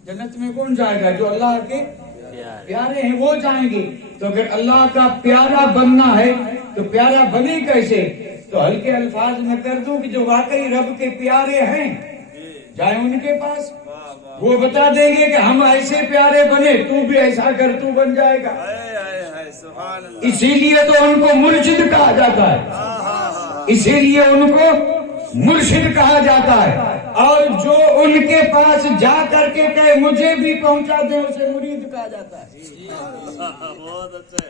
جنت میں کون جائے گا؟ جو اللہ کے پیارے ہیں وہ جائیں گے. تو اگر اللہ کا پیارا بننا ہے تو پیارا بنے کیسے؟ تو ہلکے الفاظ میں کر دوں کہ جو واقعی رب کے پیارے ہیں جائیں ان کے پاس، وہ بتا دیں گے کہ ہم ایسے پیارے بنے، تو بھی ایسا کر، تو بن جائے گا. اسی لیے تو ان کو مرشد کہا جاتا ہے، اسی لیے ان کو مرشد کہا جاتا ہے، اور جو ان کے پاس جا کر کے کہے مجھے بھی پہنچا دے اسے مرید کہا جاتا ہے۔ بہت اچھے،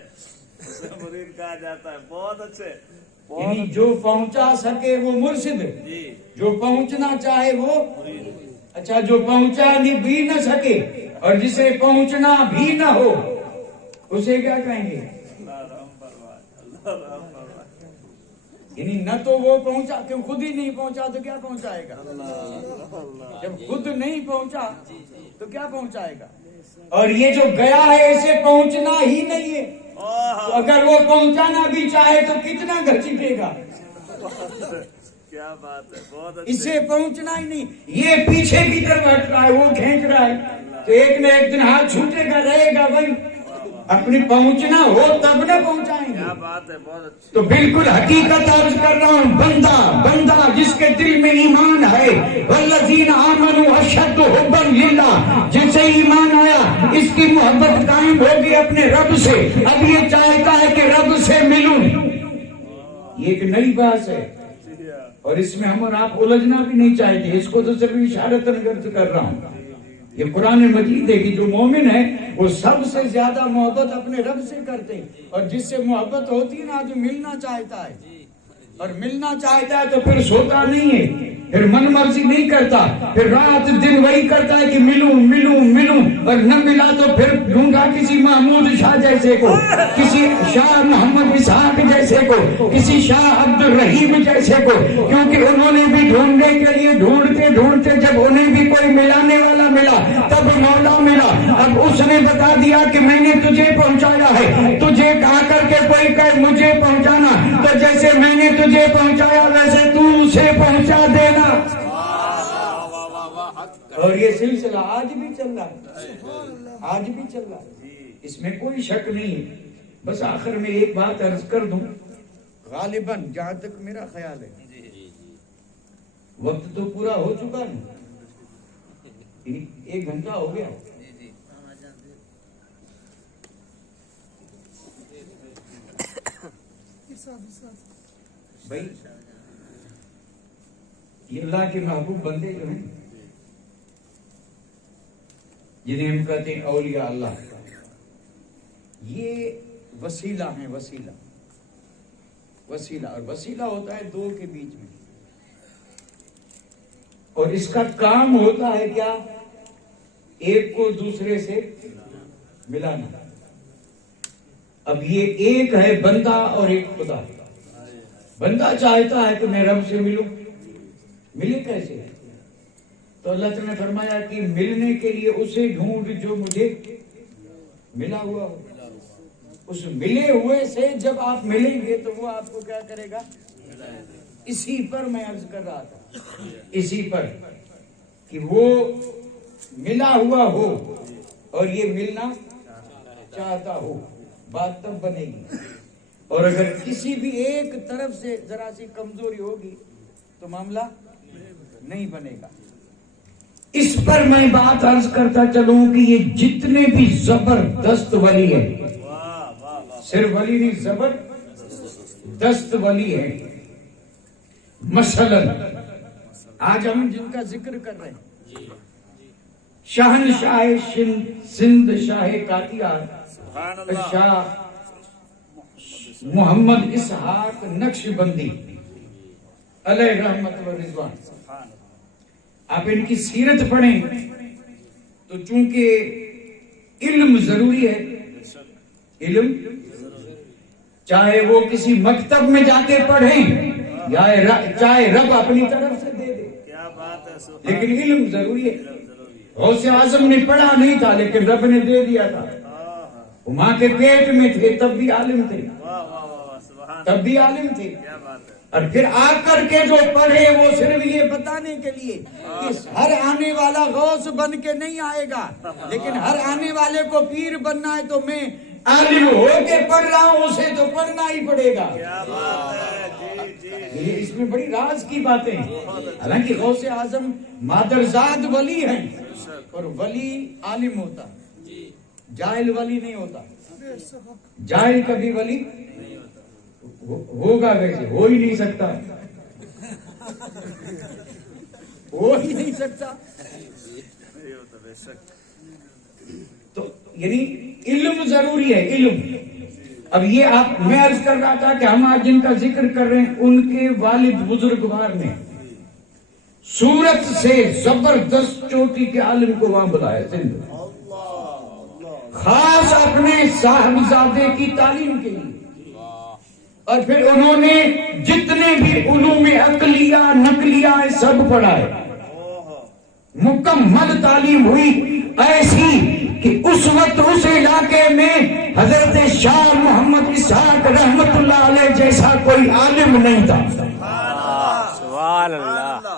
اسے مرید کہا جاتا ہے، بہت اچھے۔ یعنی جو پہنچا سکے وہ مرشد، جو پہنچنا چاہے وہ اچھا، جو پہنچا بھی نہ سکے اور جسے پہنچنا بھی نہ ہو اسے کیا کہیں گے؟ یعنی نہ تو وہ پہنچا، کہ خود ہی نہیں پہنچا تو کیا پہنچائے گا؟ جب خود نہیں پہنچا تو کیا پہنچائے گا؟ اور یہ جو گیا ہے اسے پہنچنا ہی نہیں ہے، تو اگر وہ پہنچانا بھی چاہے تو کتنا گھسیٹے گا؟ کیا بات ہے، بہت اچھے۔ اسے پہنچنا ہی نہیں، یہ پیچھے کی طرف ہٹ رہا ہے، وہ کھینچ رہا ہے، تو ایک نہ ایک دن ہاتھ چھوٹے گا، رہے گا بھائی اپنی پہنچنا ہو تب نہ پہنچائیں گے۔ کیا بات ہے، بہت اچھی۔ تو بالکل حقیقت عرض کر رہا ہوں، بندہ جس کے دل میں ایمان ہے، والذین آمنوا اشد حبا للہ، جسے ایمان آیا اس کی محبت قائم ہوگی اپنے رب سے، اب یہ چاہتا ہے کہ رب سے ملوں۔ یہ ایک نئی بات ہے اور اس میں ہم اور آپ الجھنا بھی نہیں چاہتے، اس کو تو صرف اشارتاً کر رہا ہوں۔ یہ قرآن مجید ہے کہ جو مومن ہے وہ سب سے زیادہ محبت اپنے رب سے کرتے ہیں، اور جس سے محبت ہوتی ہے نا جو ملنا چاہتا ہے، اور ملنا چاہتا ہے تو پھر سوتا نہیں ہے، پھر من مرضی نہیں کرتا، پھر رات دن وہی کرتا ہے کہ ملوں ملوں ملوں، اور نہ ملا تو پھر ڈھونڈا کسی محمود شاہ جیسے کو، کسی شاہ محمد اسحاق جیسے کو، کسی شاہ عبد الرحیم جیسے کو، کیونکہ انہوں نے بھی ڈھونڈنے کے لیے ڈھونڈتے ڈھونڈتے جب انہیں بھی کوئی ملانے والا ملا تب مولا ملا۔ اب اس نے بتا دیا کہ میں نے تجھے پہنچایا ہے، تجھے کہا کر کے کوئی کہے مجھے پہنچانا، تو جیسے میں نے تجھے پہنچایا ویسے تو اسے پہنچا دینا۔ اور یہ سلسلہ آج بھی چل رہا ہے، آج بھی چل رہا ہے، اس میں کوئی شک نہیں ہے۔ بس آخر میں ایک بات عرض کر دوں، غالباً جہاں تک میرا خیال ہے وقت تو پورا ہو چکا نا، 1 گھنٹہ ہو گیا۔ بھائی یہ اللہ کے محبوب بندے جو ہیں جنہیں ہم کہتے ہیں اولیاء اللہ، یہ وسیلہ ہیں، وسیلہ اور وسیلہ ہوتا ہے دو کے بیچ میں، اور اس کا کام ہوتا ہے کیا؟ ایک کو دوسرے سے ملانا۔ اب یہ ایک ہے بندہ اور ایک خدا۔ بندہ چاہتا ہے کہ میں رب سے ملوں، ملے کیسے؟ تو اللہ تعالیٰ نے فرمایا کہ ملنے کے لیے اسے ڈھونڈ جو مجھے ملا ہوا ہو۔ اس ملے ہوئے سے جب آپ ملیں گے تو وہ آپ کو کیا کرے گا؟ اسی پر میں عرض کر رہا تھا، اسی پر کہ وہ ملا ہوا ہو اور یہ ملنا چاہتا ہو، بات تب بنے گی۔ اور اگر کسی بھی ایک طرف سے ذرا سی کمزوری ہوگی تو معاملہ نہیں بنے گا۔ اس پر میں بات عرض کرتا چلوں کہ یہ جتنے بھی زبردست ولی ہیں، صرف ولی نہیں زبردست ولی ہیں، مثلا آج ہم جن کا ذکر کر رہے ہیں، شاہنشاہ سندھ شاہ قاطیار شاہ محمد اسحاق نقشبندی علیہ رحمت و رضوان، آپ ان کی سیرت پڑھیں تو چونکہ علم ضروری ہے، علم چاہے وہ کسی مکتب میں جا کے پڑھیں یا چاہے رب اپنی طرف سے دے دے، لیکن علم ضروری ہے۔ غوث اعظم نے پڑھا نہیں تھا لیکن رب نے دے دیا تھا، وہ ماں کے پیٹ میں تھے تب بھی عالم تھے، تب بھی عالم تھے۔ اور پھر آ کر کے جو پڑھے وہ صرف یہ بتانے کے لیے کہ ہر آنے والا غوث بن کے نہیں آئے گا، لیکن ہر آنے والے کو پیر بننا ہے تو میں عالم ہو کے پڑھ رہا ہوں، اسے تو پڑھنا ہی پڑے گا۔ یہ اس میں بڑی راز کی باتیں ہیں۔ حالانکہ غوث اعظم مادرزاد ولی ہیں، اور ولی عالم ہوتا، جاہل ولی نہیں ہوتا۔ جاہل کبھی ولی ہوگا کیسے؟ ہو ہی نہیں سکتا۔ ہو ہی نہیں سکتا. تو یعنی علم ضروری ہے، علم. اب یہ میں عرض کر رہا تھا کہ ہم آج جن کا ذکر کر رہے ہیں ان کے والد بزرگوار نے سورت سے زبردست چوٹی کے عالم کو وہاں بلایا سندھ، خاص اپنے صاحبزادے کی تعلیم کے لیے. اور پھر انہوں نے جتنے بھی علوم عقلیہ نقلیہ سب پڑھائے. مکمل تعلیم ہوئی ایسی کہ اس وقت اس علاقے میں حضرت شاہ محمد اسحاق رحمت اللہ علیہ جیسا کوئی عالم نہیں تھا. سبحان اللہ.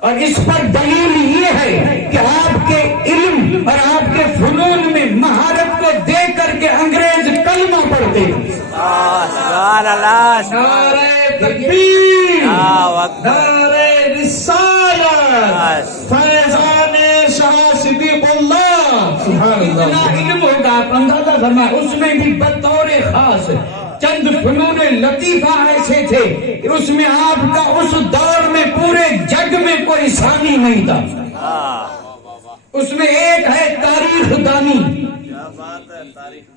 اور اس پر دلیل یہ ہے کہ آپ کے علم اور آپ کے فنون میں مہارت کو دیکھ کر کے انگریز کلمہ پڑھتے تھے. سبحان اللہ. نعرہ تکبیر، اللہ نعرہ رسالت، فیضان شاہ صدیق اللہ. اتنا علم ہوگا آپ اندازہ فرمائیں. اس میں بھی بطور خاص چند فنون لطیفہ ایسے تھے کہ اس میں آپ کا اس دور میں پورے جگ میں کوئی ثانی نہیں تھا. اس میں ایک ہے تاریخ دانی،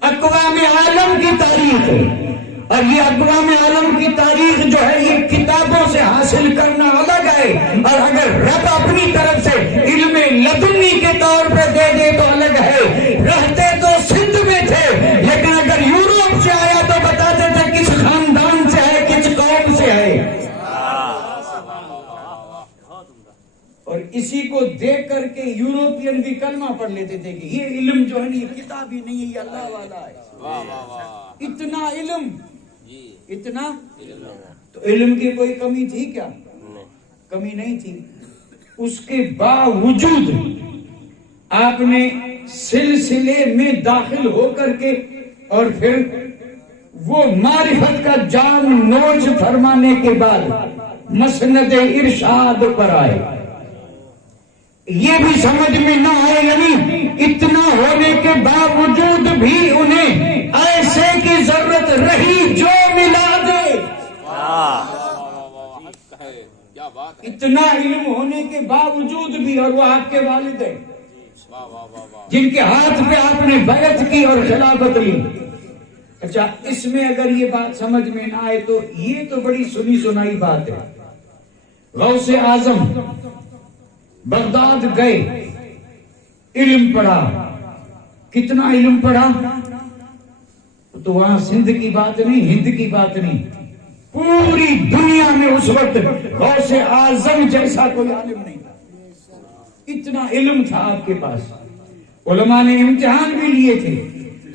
اقوام عالم کی تاریخ. اور یہ اقوام عالم کی تاریخ جو ہے یہ کتابوں سے حاصل کرنا الگ ہے، اور اگر رب اپنی طرف سے علم لدنی کے طور پہ دے دے تو الگ ہے. رہتے تو سندھ میں تھے لیکن اگر یورپ سے آیا تو بتاتے تھے کس خاندان سے ہے، کس قوم سے ہے. اور اسی کو دیکھ کر کے یوروپین بھی کلمہ پڑھ لیتے تھے کہ یہ علم جو ہے نا یہ کتاب ہی نہیں ہے، یہ اللہ والا ہے. اتنا علم، اتنا تو علم کی کوئی کمی تھی کیا؟ کمی نہیں تھی. اس کے باوجود آپ نے سلسلے میں داخل ہو کر کے اور پھر وہ معرفت کا جام نوچ فرمانے کے بعد مسند ارشاد پر آئے. یہ بھی سمجھ میں نہ آئے، یعنی اتنا ہونے کے باوجود بھی انہیں ایسے کی ضرورت رہی جو ملا دے. اتنا علم ہونے کے باوجود بھی، اور وہ آپ کے والد ہیں جن کے ہاتھ پہ آپ نے بیعت کی اور خلافت لی. اچھا، اس میں اگر یہ بات سمجھ میں نہ آئے تو یہ تو بڑی سنی سنائی بات ہے. غوث اعظم بغداد گئے، علم پڑھا. کتنا علم پڑھا؟ تو وہاں سندھ کی بات نہیں، ہند کی بات نہیں، پوری دنیا میں اس وقت غوث اعظم جیسا کوئی عالم نہیں تھا. اتنا علم تھا آپ کے پاس. علماء نے امتحان بھی لیے تھے،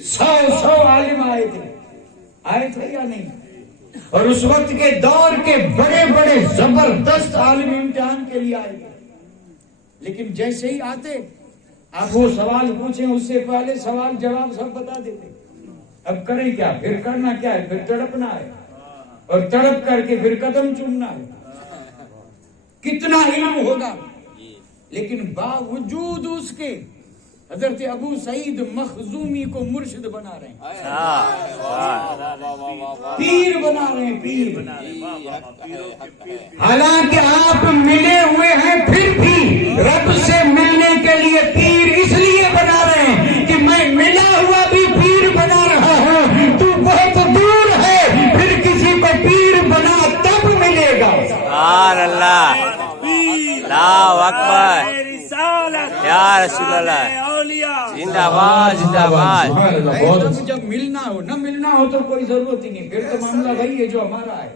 100 عالم آئے تھے یا نہیں؟ اور اس وقت کے دور کے بڑے بڑے زبردست عالم امتحان کے لیے آئے تھے. لیکن جیسے ہی آتے آپ وہ سوال پوچھیں اس سے پہلے سوال جواب سب بتا دیتے. اب کریں کیا؟ پھر کرنا کیا ہے؟ پھر تڑپنا ہے، اور تڑپ کر کے پھر قدم چومنا ہے. کتنا علم ہوگا، لیکن باوجود اس کے حضرت ابو سعید مخزومی کو مرشد بنا رہے ہیں، پیر بنا رہے ہیں، پیر. حالانکہ آپ ملے ہوئے ہیں پھر بھی رب سے ملنے کے لیے پیر اس لیے بنا رہے ہیں کہ میں ملا ہوا بھی پیر بنا رہا ہوں، تو بہت دور ہے، پھر کسی کو پیر بنا تب ملے گا. سبحان اللہ، اللہ اکبر، یا رسول اللہ، زندہ باد، زندہ باد. جب ملنا ہو نہ ملنا ہو تو کوئی ضرورت ہی نہیں، پھر تو معاملہ وہی ہے جو ہمارا ہے،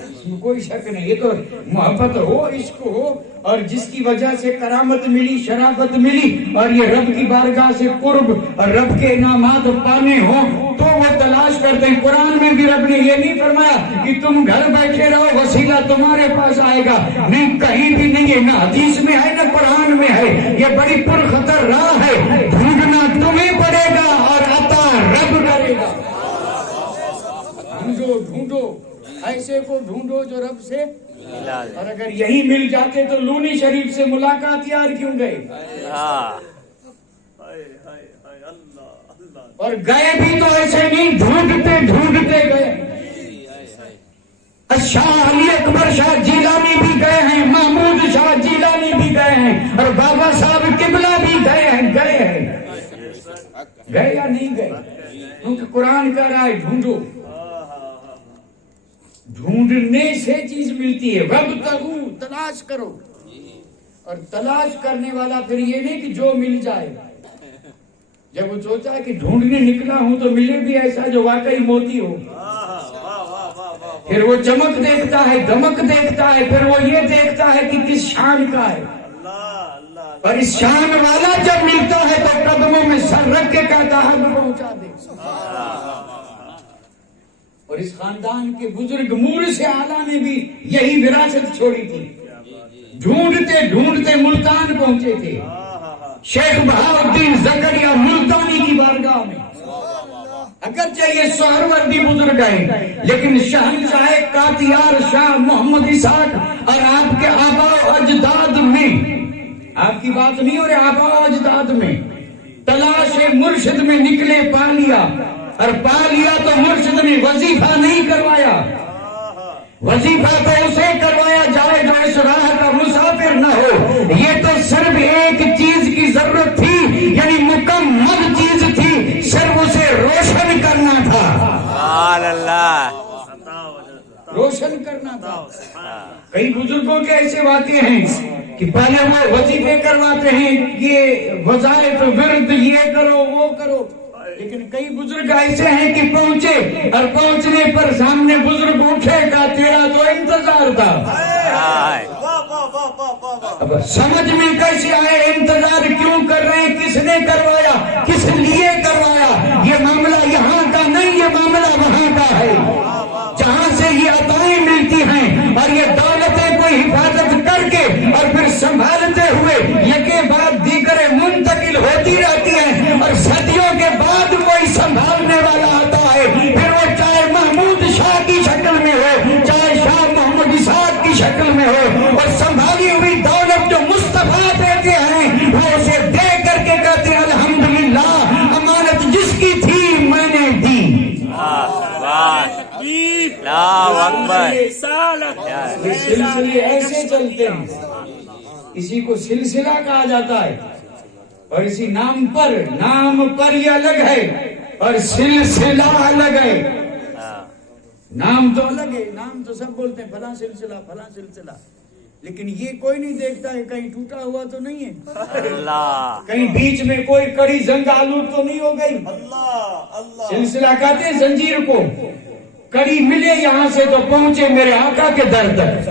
اس میں کوئی شک نہیں. یہ تو محبت ہو، عشق ہو، اور جس کی وجہ سے کرامت ملی، شرافت ملی، اور یہ رب کی بارگاہ سے قرب اور رب کے انعامات پانے ہوں تو وہ تلاش کرتے ہیں. قرآن میں بھی رب نے یہ نہیں فرمایا کہ تم گھر بیٹھے رہو وسیلہ تمہارے پاس آئے گا، نہیں، کہیں بھی نہیں ہے، نہ حدیث میں ہے نہ قرآن میں ہے. یہ بڑی پرخطر راہ ہے، ڈھونڈنا تمہیں پڑے گا اور عطا رب کرے گا. ڈھونڈو ایسے کو ڈھونڈو جو رب سے، اور اگر یہی مل جاتے تو لونی شریف سے ملاقات یار کیوں گئے؟ اور گئے بھی تو ایسے نہیں، ڈھونڈتے ڈھونڈتے گئے. شاہ علی اکبر شاہ جیلانی بھی گئے. گئے یا نہیں گئے؟ کیونکہ قرآن کہہ رہا ہے ڈھونڈو، ڈھونڈنے سے چیز ملتی ہے. وابتغوا، تلاش کرو. اور تلاش کرنے والا پھر یہ نہیں کہ جو مل جائے. جب وہ سوچا ہے کہ ڈھونڈنے نکلا ہوں تو ملے بھی ایسا جو واقعی موتی ہو. پھر وہ چمک دیکھتا ہے، دمک دیکھتا ہے، پھر وہ یہ دیکھتا ہے کہ کس شان کا ہے. اور اس شان والا جب ملتا ہے تو قدموں میں سر رکھ کے کہتا ہے میں پہنچا دے. اور اس خاندان کے بزرگ مورث اعلیٰ نے بھی یہی وراثت چھوڑی تھی. ڈھونڈتے ڈھونڈتے ملتان پہنچے تھے. شیخ بہاؤالدین زکریا ملتانی کی بارگاہ میں. اگرچہ یہ سہروردی بزرگ ہیں لیکن شہنشاہ قاطیار شاہ محمد اسحاق اور آپ کے آباء و اجداد میں، آپ کی بات نہیں ہو رہی، آباء و اجداد میں تلاش مرشد میں نکلے، پا لیا. اور پا لیا تو مرشد نے وظیفہ نہیں کروایا. وظیفہ تو اسے کروایا جائے جو اس راہ کا مسافر نہ ہو. یہ تو صرف ایک چیز کی ضرورت تھی، یعنی مکمل چیز تھی، صرف اسے روشن کرنا تھا. روشن کرنا تھا. کئی بزرگوں کے ایسے واقع ہیں کہ پہلے وہ وظیفے کرواتے ہیں، یہ وظائف ورد یہ کرو وہ کرو. لیکن کئی بزرگ ایسے ہیں کہ پہنچے اور پہنچنے پر سامنے بزرگ اٹھے کا تیرا تو انتظار تھا. اب سمجھ میں کیسے آئے انتظار کیوں کر رہے ہیں، کس نے کروایا، کس لیے کروایا. یہ معاملہ یہاں کا نہیں، یہ معاملہ وہاں کا ہے جہاں سے یہ عطائیں ملتی ہیں. اور یہ دولتیں کوئی حفاظت کر کے اور پھر سنبھالتے ہوئے یکے بعد دیگر منتقل ہوتی رہتی ہیں. اور صدیوں کے بعد کوئی سنبھالنے والا آتا ہے، پھر وہ چاہے محمود شاہ کی شکل میں ہو، چاہے شاہ محمد اسحاق کی شکل میں ہو. اور سنبھالی ہوئی دولت جو مصطفیٰ دیتے ہیں وہ اسے دے کر کے کہتے ہیں الحمدللہ، امانت جس کی تھی میں نے دی. یہ سلسلے ایسے چلتے ہیں. اسی کو سلسلہ کہا جاتا ہے. اور اسی نام پر یہ الگ ہے اور سلسلہ الگ ہے. نام تو الگ ہے، نام تو سب بولتے ہیں فلاں سلسلہ فلاں سلسلہ، لیکن یہ کوئی نہیں دیکھتا ہے کہیں ٹوٹا ہوا تو نہیں ہے، کہیں بیچ میں کوئی کڑی زنگ آلود تو نہیں ہو گئی. سلسلہ کہتے ہیں زنجیر کو، کڑی ملے یہاں سے تو پہنچے میرے آقا کے در تک.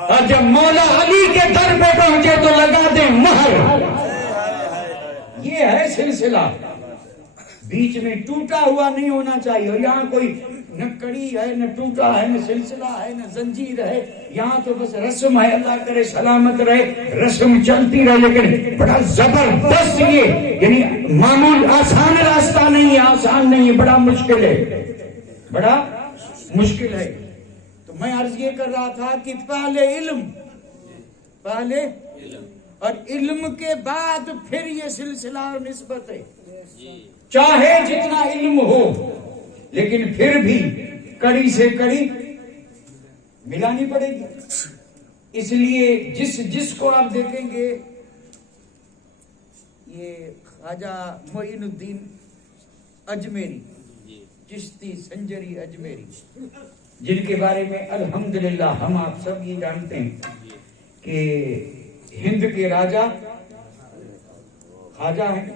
اور جب مولا علی کے در پہ پہنچے تو لگا دیں مہر. یہ ہے سلسلہ. بیچ میں ٹوٹا ہوا نہیں ہونا چاہیے. اور یہاں کوئی نہ کڑی ہے نہ ٹوٹا ہے نہ سلسلہ ہے نہ زنجیر ہے. یہاں تو بس رسم ہے، اللہ کرے سلامت رہے، رسم چلتی رہے. لیکن بڑا زبردست یہ، یعنی معمول آسان راستہ نہیں ہے، آسان نہیں ہے، بڑا مشکل ہے، بڑا مشکل ہے. تو میں عرض یہ کر رہا تھا کہ پہلے علم اور علم کے بعد پھر یہ سلسلہ اور نسبت ہے. چاہے جتنا علم ہو لیکن پھر بھی کڑی سے کڑی ملانی پڑے گی. اس لیے جس کو آپ دیکھیں گے، یہ خواجہ معین الدین اجمیری، چشتی سنجری اجمیری، جن کے بارے میں الحمدللہ ہم آپ سب یہ جانتے ہیں کہ ہند کے راجا خواجہ ہیں.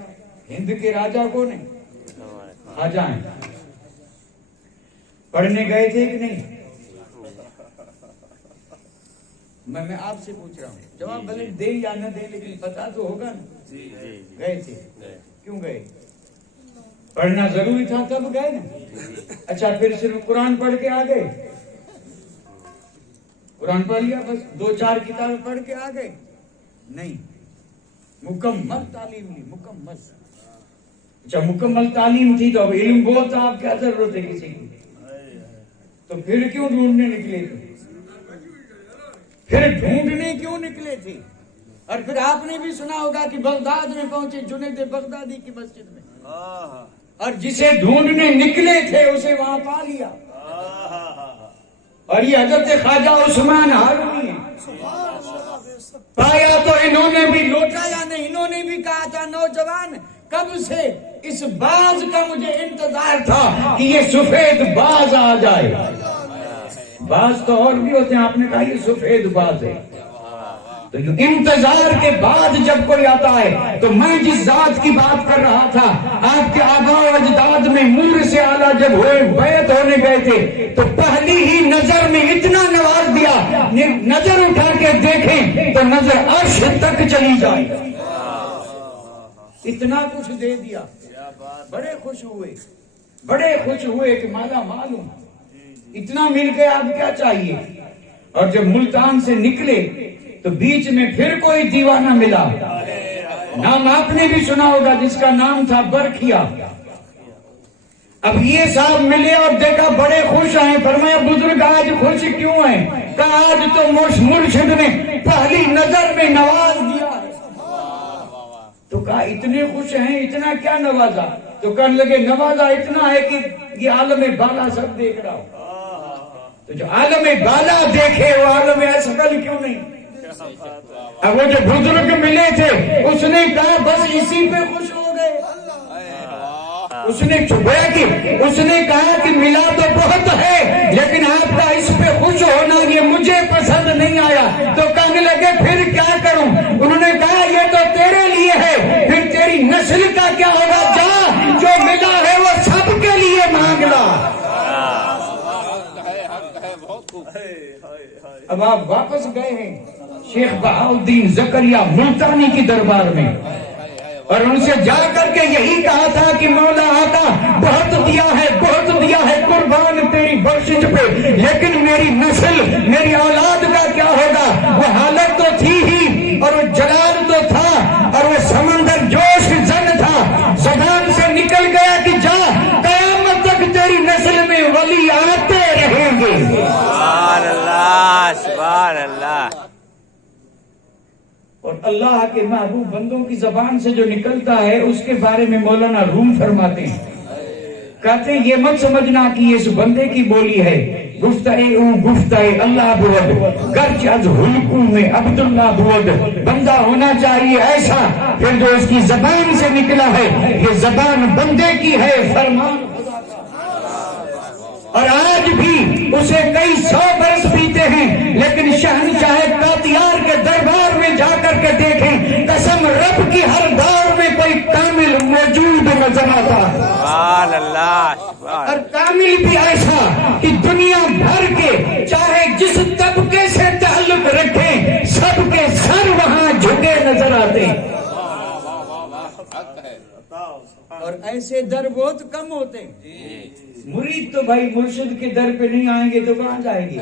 ہند کے راجا کون ہیں؟ خواجہ ہیں. پڑھنے گئے تھے کہ نہیں؟ میں آپ سے پوچھ رہا ہوں، جواب بھلے دے یا نہ دے لیکن پتا تو ہوگا نا. گئے تھے. کیوں گئے؟ پڑھنا ضروری تھا تب گئے نا. اچھا پھر صرف قرآن پڑھ کے آ گئے؟ قرآن پڑھ لیا بس، 2-4 کتابیں پڑھ کے آ گئے؟ نہیں، مکمل تعلیم لی، مکمل. اچھا مکمل تعلیم تھی تو اب علم بہت تھا، آپ کیا ضرورت ہے کسی کی؟ تو پھر کیوں ڈھونڈنے نکلے تھے؟ پھر ڈھونڈنے کیوں نکلے تھے؟ اور پھر آپ نے بھی سنا ہوگا کہ بغداد میں پہنچے، جنید بغدادی کی مسجد میں، اور جسے ڈھونڈنے نکلے تھے اسے وہاں پا لیا. اور یہ حضرت خواجہ عثمان ہارونی ہے. پایا تو انہوں نے بھی لوٹا یا نہیں؟ انہوں نے بھی کہا تھا نوجوان کب سے اس باز کا مجھے انتظار تھا کہ یہ سفید باز آ جائے. باز تو اور بھی ہوتے ہیں، آپ نے کہا یہ سفید باز ہے. تو انتظار کے بعد جب کوئی آتا ہے تو میں جس ذات کی بات کر رہا تھا، آپ کے آباء و اجداد میں نور سے اعلیٰ جب ہوئے بیعت ہونے گئے تھے تو پہلی ہی نظر میں اتنا نواز دیا، نظر اٹھا کے دیکھیں تو نظر عرش تک چلی جائے. اتنا کچھ دے دیا. بڑے خوش ہوئے کہ مالا معلوم اتنا مل گیا، اب کیا چاہیے. اور جب ملتان سے نکلے تو بیچ میں پھر کوئی دیوانہ ملا. نام آپ نے بھی سنا ہوگا، جس کا نام تھا برکھیا. اب یہ صاحب ملے اور دیکھا بڑے خوش ہیں. فرمایا بزرگ آج خوش کیوں ہیں؟ کہا آج تو مرشد نے پہلی نظر میں نواز دیا. تو کہا اتنے خوش ہیں، اتنا کیا نوازا؟ تو کہنے لگے نوازا اتنا ہے کہ یہ عالم بالا سب دیکھ رہا ہو. تو جو عالم بالا دیکھے وہ عالم اسفل کیوں نہیں؟ اب وہ جو بزرگ ملے تھے اس نے کہا بس اسی پہ خوش ہو گئے. اس نے چھپایا کہ اس نے کہا کہ ملا تو بہت ہے لیکن آپ کا اس پہ خوش ہونا یہ مجھے پسند نہیں آیا. تو کہنے لگے پھر کیا کروں؟ انہوں نے کہا یہ تو تیرے لیے ہے، پھر تیری نسل کا کیا ہوگا؟ جا جو ملا ہے وہ سب کے لیے مانگ لا. اب آپ واپس گئے ہیں شیخ بہاؤالدین زکریا ملتانی کی دربار میں، اور ان سے جا کر کے یہی کہا تھا کہ مولا آقا بہت دیا ہے قربان تیری بخشش پہ، لیکن میری نسل میری اولاد کا کیا ہوگا؟ وہ حالت تو تھی ہی اور وہ جلال تو تھا اور وہ سمندر جوش زن تھا. زبان سے نکل گیا کہ جا قیامت تک تیری نسل میں ولی آتے رہیں گے. سبحان اللہ سبحان اللہ. اور اللہ کے محبوب بندوں کی زبان سے جو نکلتا ہے اس کے بارے میں مولانا روم فرماتے ہیں، کہتے ہیں یہ مت سمجھنا کہ یہ اس بندے کی بولی ہے. گفتہ اللہ بود گرچہ از حلقوں میں عبداللہ بود. بندہ ہونا چاہیے ایسا پھر جو اس کی زبان سے نکلا ہے یہ زبان بندے کی ہے، فرمان. اور آج بھی اسے کئی 100 برس بیتے ہیں لیکن شہنشاہ قاطیار کے دربار میں جا کر کے دیکھیں قسم رب کی ہر دور میں کوئی کامل موجود نظر آتا ہے. سبحان اللہ. اور کامل بھی ایسا کہ دنیا بھر کے چاہے جس طبقے سے تعلق رکھیں سب کے سر وہاں جھکے نظر آتے ہیں. اور ایسے در بہت کم ہوتے ہیں. مرید تو بھائی مرشد کے در پہ نہیں آئیں گے تو کہاں جائیں گے؟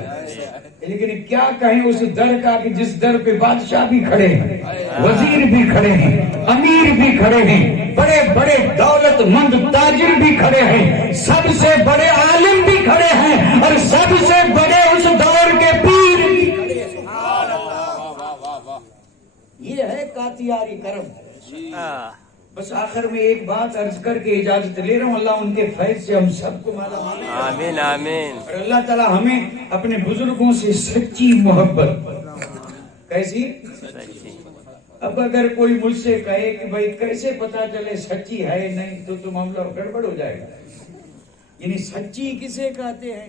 لیکن کیا کہیں اس در کا کہ جس در پہ بادشاہ بھی کھڑے ہیں، وزیر بھی کھڑے ہیں، امیر بھی کھڑے ہیں، بڑے بڑے دولت مند تاجر بھی کھڑے ہیں، سب سے بڑے عالم بھی کھڑے ہیں اور سب سے بڑے اس دور کے پیر بھی کھڑے ہیں. یہ ہے قاطیاری کرم. بس آخر میں ایک بات عرض کر کے اجازت لے رہا ہوں، اللہ ان کے فیض سے ہم سب کو مالا مال. آمین آمین. اور اللہ تعالی ہمیں اپنے بزرگوں سے سچی محبت. کیسی؟ اب اگر کوئی مجھ سے کہے کہ بھائی کیسے پتا چلے سچی ہے نہیں تو معاملہ گڑبڑ ہو جائے گا. یعنی سچی کسے کہتے ہیں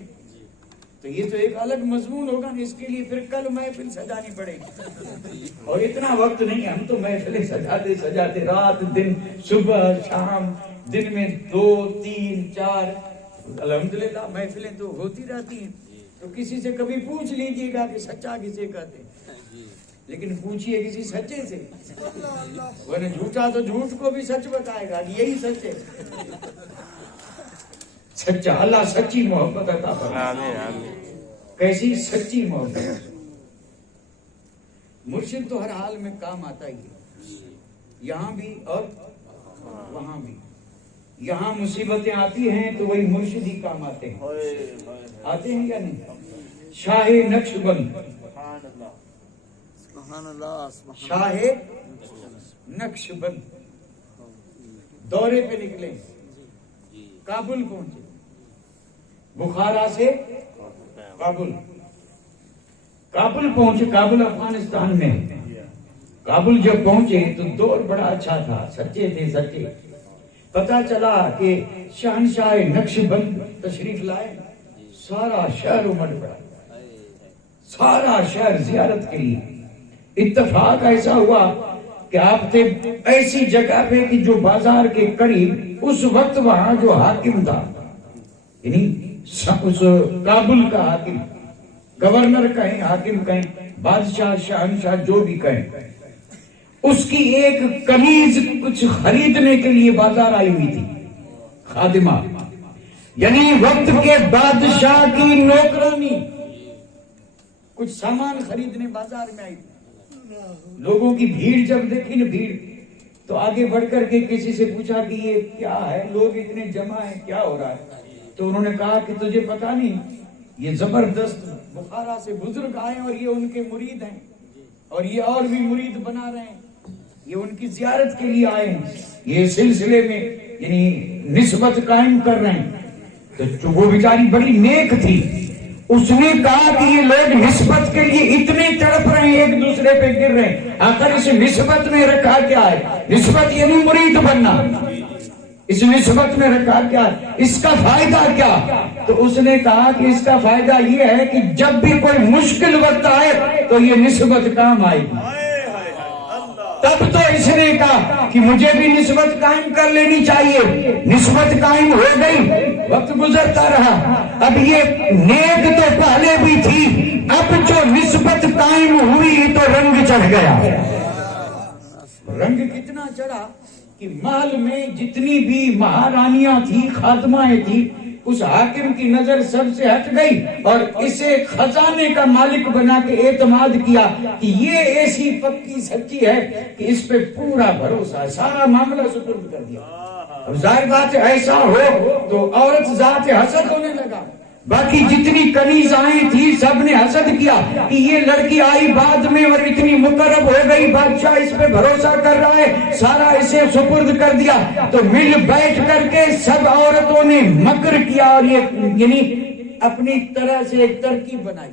تو یہ تو ایک الگ مضمون ہوگا، اس کے لیے پھر کل محفل سجانی پڑے گی اور اتنا وقت نہیں. ہم تو محفلیں سجاتے رات دن صبح شام، دن میں 2 3 4 الحمدللہ محفلیں تو ہوتی رہتی ہیں. تو کسی سے کبھی پوچھ لیجئے گا کہ سچا کسے کہتے ہیں، لیکن پوچھئے کسی سچے سے، ورنہ جھوٹا تو جھوٹ کو بھی سچ بتائے گا کہ یہی سچ ہے. سچا اللہ سچی محبت عطا فرمائے. کیسی سچی محبت؟ مرشد تو ہر حال میں کام آتا ہی ہے، یہاں بھی اور وہاں بھی. یہاں مصیبتیں آتی ہیں تو وہی مرشد ہی کام آتے ہیں یا نہیں؟ شاہ نقش بند، شاہ نقش بند دورے پہ نکلے، کابل پہنچے، بخارا سے کابل پہنچے. کابل افغانستان میں. کابل جب پہنچے تو دور بڑا اچھا تھا، سچے تھے سچے. پتا چلا کہ شہنشاہ نقش بند تشریف لائے، سارا شہر امڑ پڑا، سارا شہر زیارت کے لیے۔ اتفاق ایسا ہوا کہ آپ تھے ایسی جگہ پہ کہ جو بازار کے قریب اس وقت وہاں جو حاکم تھا، یعنی اس کابل کا حاکم، گورنر کہیں، حاکم کہیں، بادشاہ، شہنشاہ، جو بھی کہیں، اس کی ایک قمیض کچھ خریدنے کے لیے بازار آئی ہوئی تھی، خادمہ، یعنی وقت کے بادشاہ کی نوکرانی کچھ سامان خریدنے بازار میں آئی تھی۔ لوگوں کی بھیڑ جب دیکھی نا، بھیڑ، تو آگے بڑھ کر کے کسی سے پوچھا کہ یہ کیا ہے، لوگ اتنے جمع ہیں، کیا ہو رہا ہے؟ تو انہوں نے کہا کہ تجھے پتا نہیں، یہ زبردست بخارا سے بزرگ آئے اور یہ ان کے مرید ہیں، اور یہ اور بھی مرید بنا رہے ہیں، یہ ان کی زیارت کے لیے آئے ہیں، یہ سلسلے میں یعنی نسبت قائم کر رہے ہیں۔ تو وہ بیچاری بڑی نیک تھی، اس نے کہا کہ یہ لوگ نسبت کے لیے اتنے تڑپ رہے ہیں، ایک دوسرے پہ گر رہے ہیں، آخر اس نسبت میں رکھا کیا ہے؟ نسبت یعنی مرید بننا، اس نسبت میں رکھا کیا ہے؟ اس کا فائدہ کیا؟ تو اس نے کہا کہ اس کا فائدہ یہ ہے کہ جب بھی کوئی مشکل وقت آئے تو یہ نسبت کام آئے گی۔ تب تو اس نے کہا کہ مجھے بھی نسبت قائم کر لینی چاہیے، نسبت قائم ہو گئی، وقت گزرتا رہا، اب یہ نیک تو پہلے بھی تھی، اب جو نسبت قائم ہوئی تو رنگ چڑھ گیا۔ رنگ کتنا چڑھا کہ محل میں جتنی بھی مہارانیاں تھی، خادمائیں تھی، اس حاکم کی نظر سب سے ہٹ گئی اور اسے خزانے کا مالک بنا کے اعتماد کیا کہ یہ ایسی پکی سچی ہے کہ اس پہ پورا بھروسہ ہے، سارا معاملہ سپرد کر دیا۔ اب ظاہر بات ایسا ہو تو عورت ذات حسد ہونے لگا، باقی جتنی کنیزائیں تھی سب نے حسد کیا کہ یہ لڑکی آئی بعد میں اور اتنی مقرب ہو گئی، بادشاہ اس پہ بھروسہ کر رہا ہے، سارا اسے سپرد کر دیا۔ تو مل بیٹھ کر کے سب عورتوں نے مکر کیا اور یہ یعنی اپنی طرح سے ایک ترکیب بنائی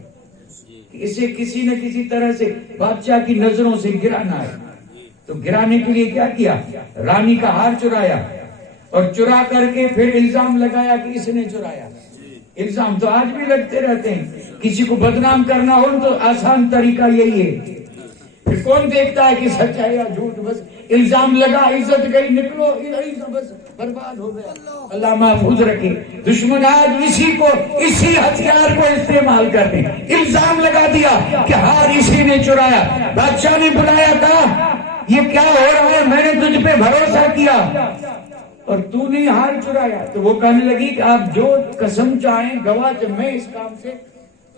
کہ اسے کسی نہ کسی طرح سے بادشاہ کی نظروں سے گرانا ہے۔ تو گرانے کے لیے کیا کیا؟ رانی کا ہار چرایا اور چرا کر کے پھر الزام لگایا کہ اس نے چرایا۔ الزام تو آج بھی لگتے رہتے ہیں، کسی کو بدنام کرنا ہو تو آسان طریقہ یہی ہے، پھر کون دیکھتا ہے کہ سچ ہے یا جھوٹ، بس الزام لگا، عزت گئی، نکلو، بس برباد ہو گیا۔ اللہ محفوظ رکھے، دشمن آج اسی ہتھیار کو استعمال کرتے ہیں، الزام لگا دیا کہ ہار اسی نے چرایا۔ بادشاہ نے بلایا، کہا یہ کیا ہو رہا ہے، میں نے تجھ پہ بھروسہ کیا اور تو نے ہار چرایا۔ تو وہ کہنے لگی کہ آپ جو قسم چاہیں گواہ میں اس کام سے،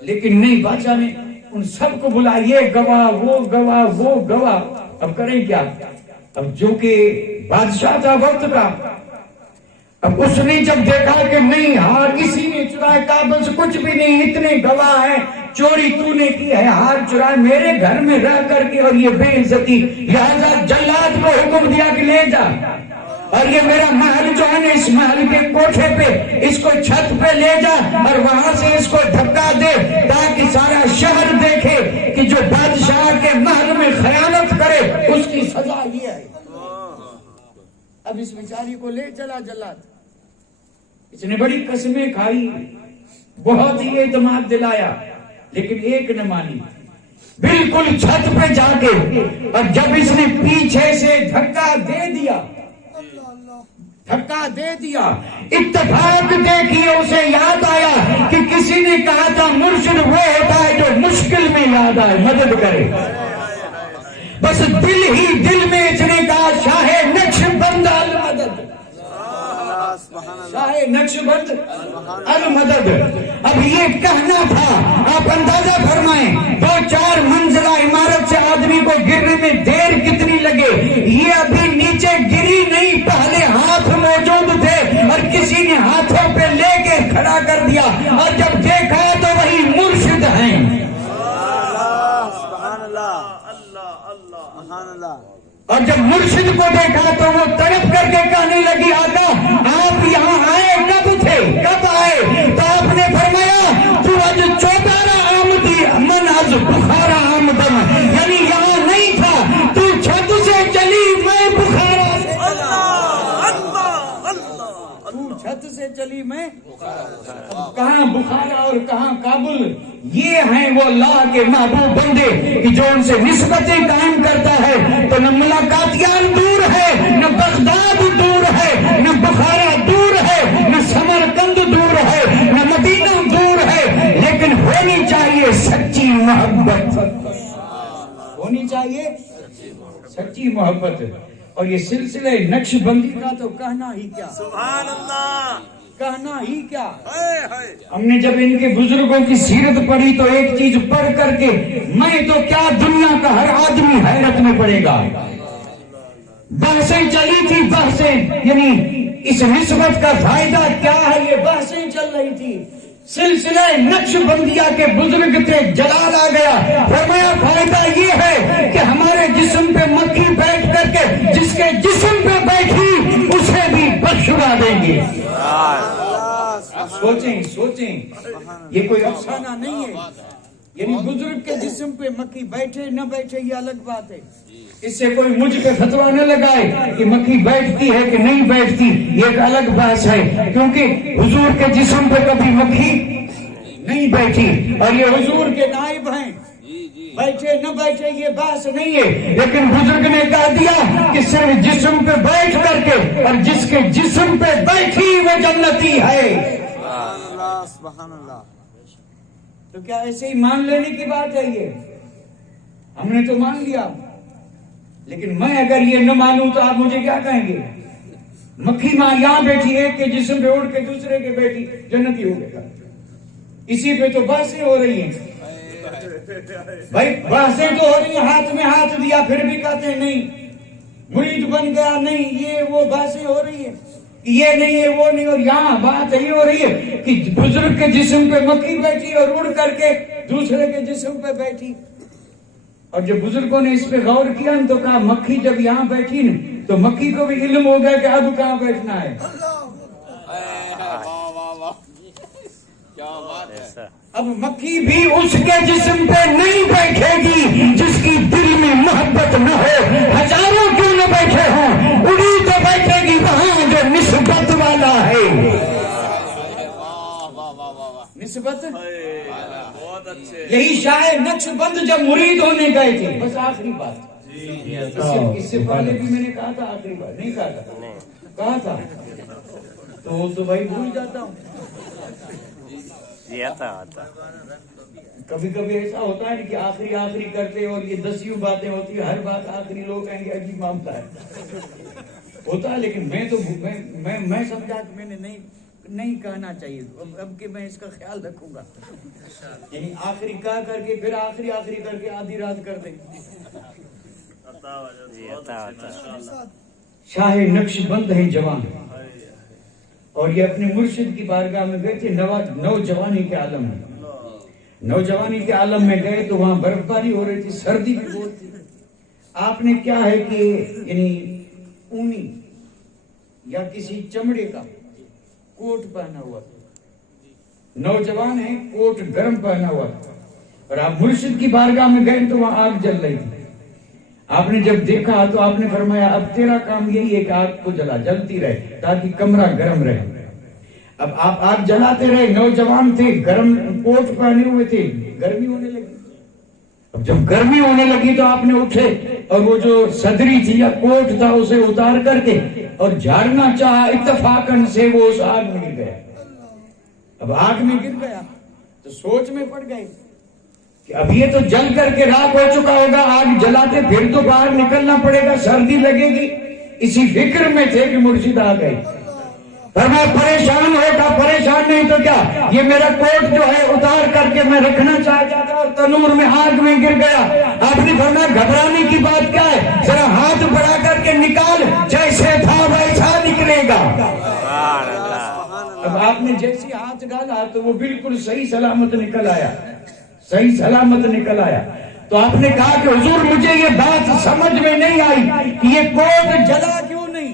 لیکن نہیں، بادشاہ نے ان سب کو بلا، یہ گواہ، وہ گواہ، وہ گواہ۔ اب کریں کیا؟ اب جو کہ بادشاہ تھا وقت کا، اب اس نے جب دیکھا کہ نہیں ہار اسی نے چرایا، کہا بس کچھ بھی نہیں، اتنے گواہ ہیں، چوری تو نے کی ہے، ہار چرائے میرے گھر میں رہ کر کے اور یہ بے عزتی، لہذا جلاد کو حکم دیا کہ لے جا، اور یہ میرا محل جو ہے نا، اس محل کے کوٹھے پہ اس کو چھت پہ لے جا اور وہاں سے اس کو دھکا دے تاکہ سارا شہر دیکھے کہ جو بادشاہ کے محل میں خیانت کرے اس کی سزا یہ ہے۔ اب اس بیچاری کو لے چلا جلاد، اس نے بڑی قسمیں کھائی، بہت ہی اعتماد دلایا، لیکن ایک نہ مانی، بالکل چھت پہ جا کے، اور جب اس نے پیچھے سے دھکا دے دیا، اتفاق دیکھیے اسے یاد آیا کہ کسی نے کہا تھا مرشد وہ ہوتا ہے جو مشکل میں یاد آئے، مدد کرے، بس دل ہی دل میں اس نے کہا شاہ نقشبند المدد، شاہ نقشبند المدد۔ اب یہ کہنا تھا، آپ اندازہ فرمائیں 2-4 منزلہ عمارت سے آدمی کو گرنے میں دیر کتنی لگے، یہ ابھی نیچے گری نہیں، پہلے ہاتھ موجود تھے اور کسی نے ہاتھوں پہ لے کے کھڑا کر دیا، اور جب دیکھا تو وہی مرشد ہیں۔ اور جب مرشد کو دیکھا تو وہ تڑپ کر کے کہنے لگی آقا آپ یہاں آئے کب تھے، کب آئے؟ تو آپ نے فرمایا تو اج چوبارہ آمدی من از بخارا آمدم، یعنی یہاں نہیں تھا، تو چھت سے چلی، میں بخارا سے چلا۔ کہاں بخارا اور کہاں کابل، یہ ہیں وہ اللہ کے محبوب بندے کہ جو ان سے نسبتیں قائم کرتا ہے تو نہ ملاقاتیان دور ہے، نہ بغداد دور ہے، نہ بخارا دور ہے، نہ سمرقند دور ہے، نہ مدینہ دور ہے، لیکن ہونی چاہیے سچی محبت، ہونی چاہیے سچی محبت۔ اور یہ سلسلہ نقش بندی کا تو کہنا ہی کیا، سبحان اللہ، کہنا ہی کیا۔ ہائے ہائے، ہم نے جب ان کے بزرگوں کی سیرت پڑھی تو ایک چیز پڑھ کر کے میں تو کیا دنیا کا ہر آدمی حیرت میں پڑے گا۔ بحثیں چلی تھی، بحثیں یعنی اس نسبت کا فائدہ کیا ہے، یہ بحثیں چل رہی تھی۔ سلسلہ نقش بندیہ کے بزرگ تھے، جلال آ گیا، فرمایا فائدہ یہ ہے کہ ہمارے جسم پہ مکھی بیٹھ کر کے جس کے جسم پہ بیٹھی اسے بھی بخشوا دیں گے۔ سوچیں سوچیں، یہ کوئی افسانہ نہیں ہے، یعنی بزرگ کے جسم پہ مکھی بیٹھے نہ بیٹھے یہ الگ بات ہے، اس سے کوئی مجھ پہ فتویٰ نہ لگائے کہ مکھی بیٹھتی ہے کہ نہیں بیٹھتی، یہ ایک الگ بحث ہے، کیونکہ حضور کے جسم پہ کبھی مکھی نہیں بیٹھی اور یہ حضور کے نائب ہیں، بیٹھے نہ بیٹھے یہ بحث نہیں ہے، لیکن بزرگ نے کہہ دیا کہ صرف جسم پہ بیٹھ کر کے اور جس کے جسم پہ بیٹھی وہ جنتی ہے۔ سبحان اللہ، تو کیا ایسے ہی مان لینے کی بات ہے؟ یہ ہم نے تو مان لیا، لیکن میں اگر یہ نہ مانوں تو آپ مجھے کیا کہیں گے؟ مکھی ماں یہاں بیٹھی، ایک کے جسم پہ اڑ کے دوسرے کے بیٹھی، جنتی ہو گیا۔ اسی پہ تو بحثیں ہو رہی ہیں بھائی، بحثیں تو ہو رہی ہیں، ہاتھ میں ہاتھ دیا پھر بھی کہتے ہیں نہیں، مرید بن گیا نہیں، یہ وہ بحثیں ہو رہی ہیں، یہ نہیں ہے وہ نہیں، اور یہاں بات یہ ہو رہی ہے کہ بزرگ کے جسم پہ مکھی بیٹھی اور اڑ کر کے دوسرے کے جسم پہ بیٹھی۔ اور جب بزرگوں نے اس پہ غور کیا تو کہا مکھی جب یہاں بیٹھی نا تو مکھی کو بھی علم ہو گیا کہ اب کہاں بیٹھنا ہے۔ اب مکھی بھی اس کے جسم پہ نہیں بیٹھے گی جس کی دل میں محبت نہ ہو، ہزاروں کیوں نہ بیٹھے ہوں، اڑی تو بیٹھے گی وہاں جو نسبت والا ہے۔ نسبت، بہت اچھے، یہی شاعر نقش بند جب مرید ہونے گئے تھے، بس آخری بات، اس سے پہلے بھی میں نے کہا تھا، آخری بات نہیں کہا تھا تو بھائی بھول جاتا ہوں۔ کبھی کبھی ایسا ہوتا ہے کہ آخری کرتے اور یہ 10 باتیں ہوتی ہیں، ہر بات آخری لوگ کہیں گے عجیب معاملہ ہے، ہوتا ہے، لیکن میں تو میں سمجھا کہ میں نے نہیں کہنا چاہیے، اب کہ میں اس کا خیال رکھوں گا، یعنی آخری کہا کر کے پھر آخری کر کے آدھی رات کر دیں۔ شاہ نقش بند ہے جوان، اور یہ اپنے مرشد کی بارگاہ میں گئے تھے، نوجوانی کے عالم میں، نوجوانی کے عالم میں گئے تو وہاں برف باری ہو رہی تھی، سردی بھی بہت تھی۔ آپ نے کیا ہے کہ یعنی اونی یا کسی چمڑے کا کوٹ پہنا ہوا تھا، نوجوان ہے، کوٹ گرم پہنا ہوا تھا، اور آپ مرشد کی بارگاہ میں گئے تو وہاں آگ جل رہی تھی۔ آپ نے جب دیکھا تو آپ نے فرمایا اب تیرا کام یہی ہے کہ آگ کو جلتی رہے تاکہ کمرہ گرم رہے۔ اب آپ آگ جلاتے رہے، نوجوان تھے، گرم کوٹ پہنے ہوئے تھے، گرمی ہونے لگی۔ اب جب گرمی ہونے لگی تو آپ نے اٹھے اور وہ جو صدری تھی یا کوٹ تھا اسے اتار کر کے اور جھاڑنا چاہا، اتفاقاً سے وہ اس آگ میں گر گیا۔ اب آگ میں گر گیا تو سوچ میں پڑ گئے کہ اب یہ تو جل کر کے راکھ ہو چکا ہوگا، آگ جلاتے پھر تو باہر نکلنا پڑے گا، سردی لگے گی۔ اسی فکر میں تھے کہ مرشد آ گئے، فرمایا پریشان ہوگا، پریشان نہیں تو کیا، یہ میرا کوٹ جو ہے اتار کر کے میں رکھنا چاہتا تھا اور تنور میں آگ میں گر گیا۔ آپ نے فرمایا گھبرانے کی بات کیا ہے، ذرا ہاتھ بڑھا کر کے نکال، جیسے تھا ویسا نکلے گا۔ اب آپ نے جیسی ہاتھ ڈالا تو وہ بالکل صحیح سلامت نکل آیا، صحیح سلامت نکل آیا۔ تو آپ نے کہا کہ حضور مجھے یہ بات سمجھ میں نہیں آئی کہ یہ کوٹ جلا کیوں نہیں،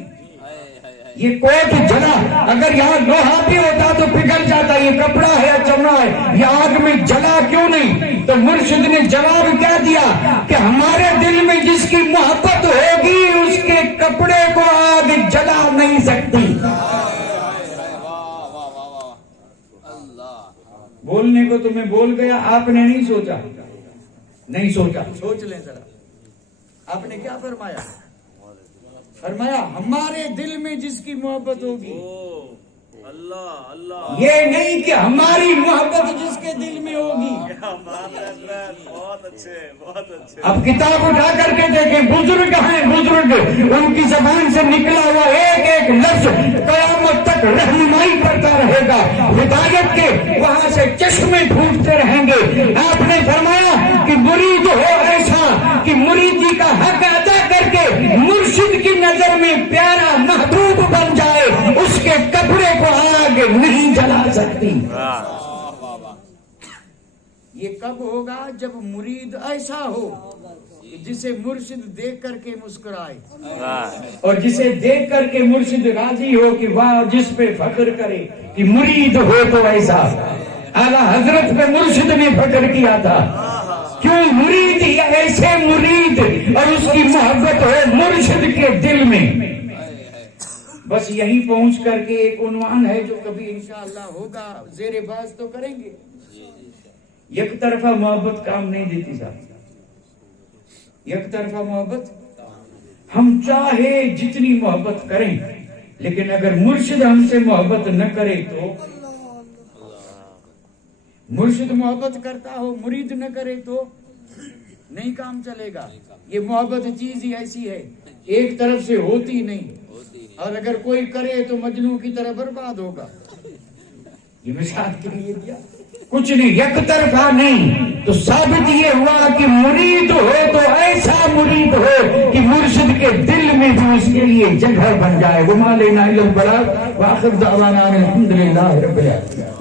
یہ کوٹ جلا، اگر یہاں لوہا بھی ہوتا تو پگھل جاتا، یہ کپڑا ہے یا چمڑا ہے، یہ آگ میں جلا کیوں نہیں؟ تو مرشد نے جواب کیا دیا کہ ہمارے دل میں جس کی محبت ہوگی اس کے کپڑے کو آگ جلا نہیں سکتی۔ بولنے کو تو میں بول گیا، آپ نے نہیں سوچا، نہیں سوچا. سوچ لیں ذرا، آپ نے کیا فرمایا؟ فرمایا ہمارے دل میں جس کی محبت ہوگی، اللہ اللہ، یہ نہیں کہ ہماری محبت جس کے دل میں ہوگی. کیا بات ہے حضرت، بہت اچھے بہت اچھے. اب کتاب اٹھا کر کے دیکھیں، بزرگ ہیں بزرگ، ان کی زبان سے نکلا ہوا ایک ایک لفظ قیامت تک رہنمائی کرتا رہے گا، ہدایت کے وہاں سے چشمے پھوٹتے رہیں گے. آپ نے فرمایا کہ مرید ہو ایسا کہ مریدی کا حق ادا کر کے مرشد کی نظر میں پیارا محبوب بن جائے، اس کے کپڑے کو آگ نہیں جلا سکتی. یہ کب ہوگا؟ جب مرید ایسا ہو جسے مرشد دیکھ کر کے مسکرائے، اور جسے دیکھ کر کے مرشد راضی ہو کہ واہ، جس پہ فخر کرے کہ مرید ہو تو ایسا. اعلیٰ حضرت پہ مرشد نے فخر کیا تھا، کیوں؟ مرید یا ایسے مرید، اور اس کی محبت ہو مرشد کے دل میں. بس یہیں پہنچ کر کے ایک عنوان ہے جو کبھی انشاءاللہ ہوگا، زیر بحث تو کریں گے. یک طرفہ محبت کام نہیں دیتی صاحب. یک طرفہ محبت، ہم چاہے جتنی محبت کریں، لیکن اگر مرشد ہم سے محبت نہ کرے تو، مرشد محبت کرتا ہو مرید نہ کرے تو نہیں کام چلے گا. یہ محبت چیز ہی ایسی ہے، ایک طرف سے ہوتی نہیں، اور اگر کوئی کرے تو مجنوں کی طرح برباد ہوگا. یہ مثال کے لیے دیا، کچھ نہیں، یک طرفہ نہیں. تو ثابت یہ ہوا کہ مرید ہو تو ایسا مرید ہو کہ مرشد کے دل میں بھی اس کے لیے جگہ بن جائے. وما لینا الا البلاغ، وآخر دعوانا الحمدللہ رب العالمین.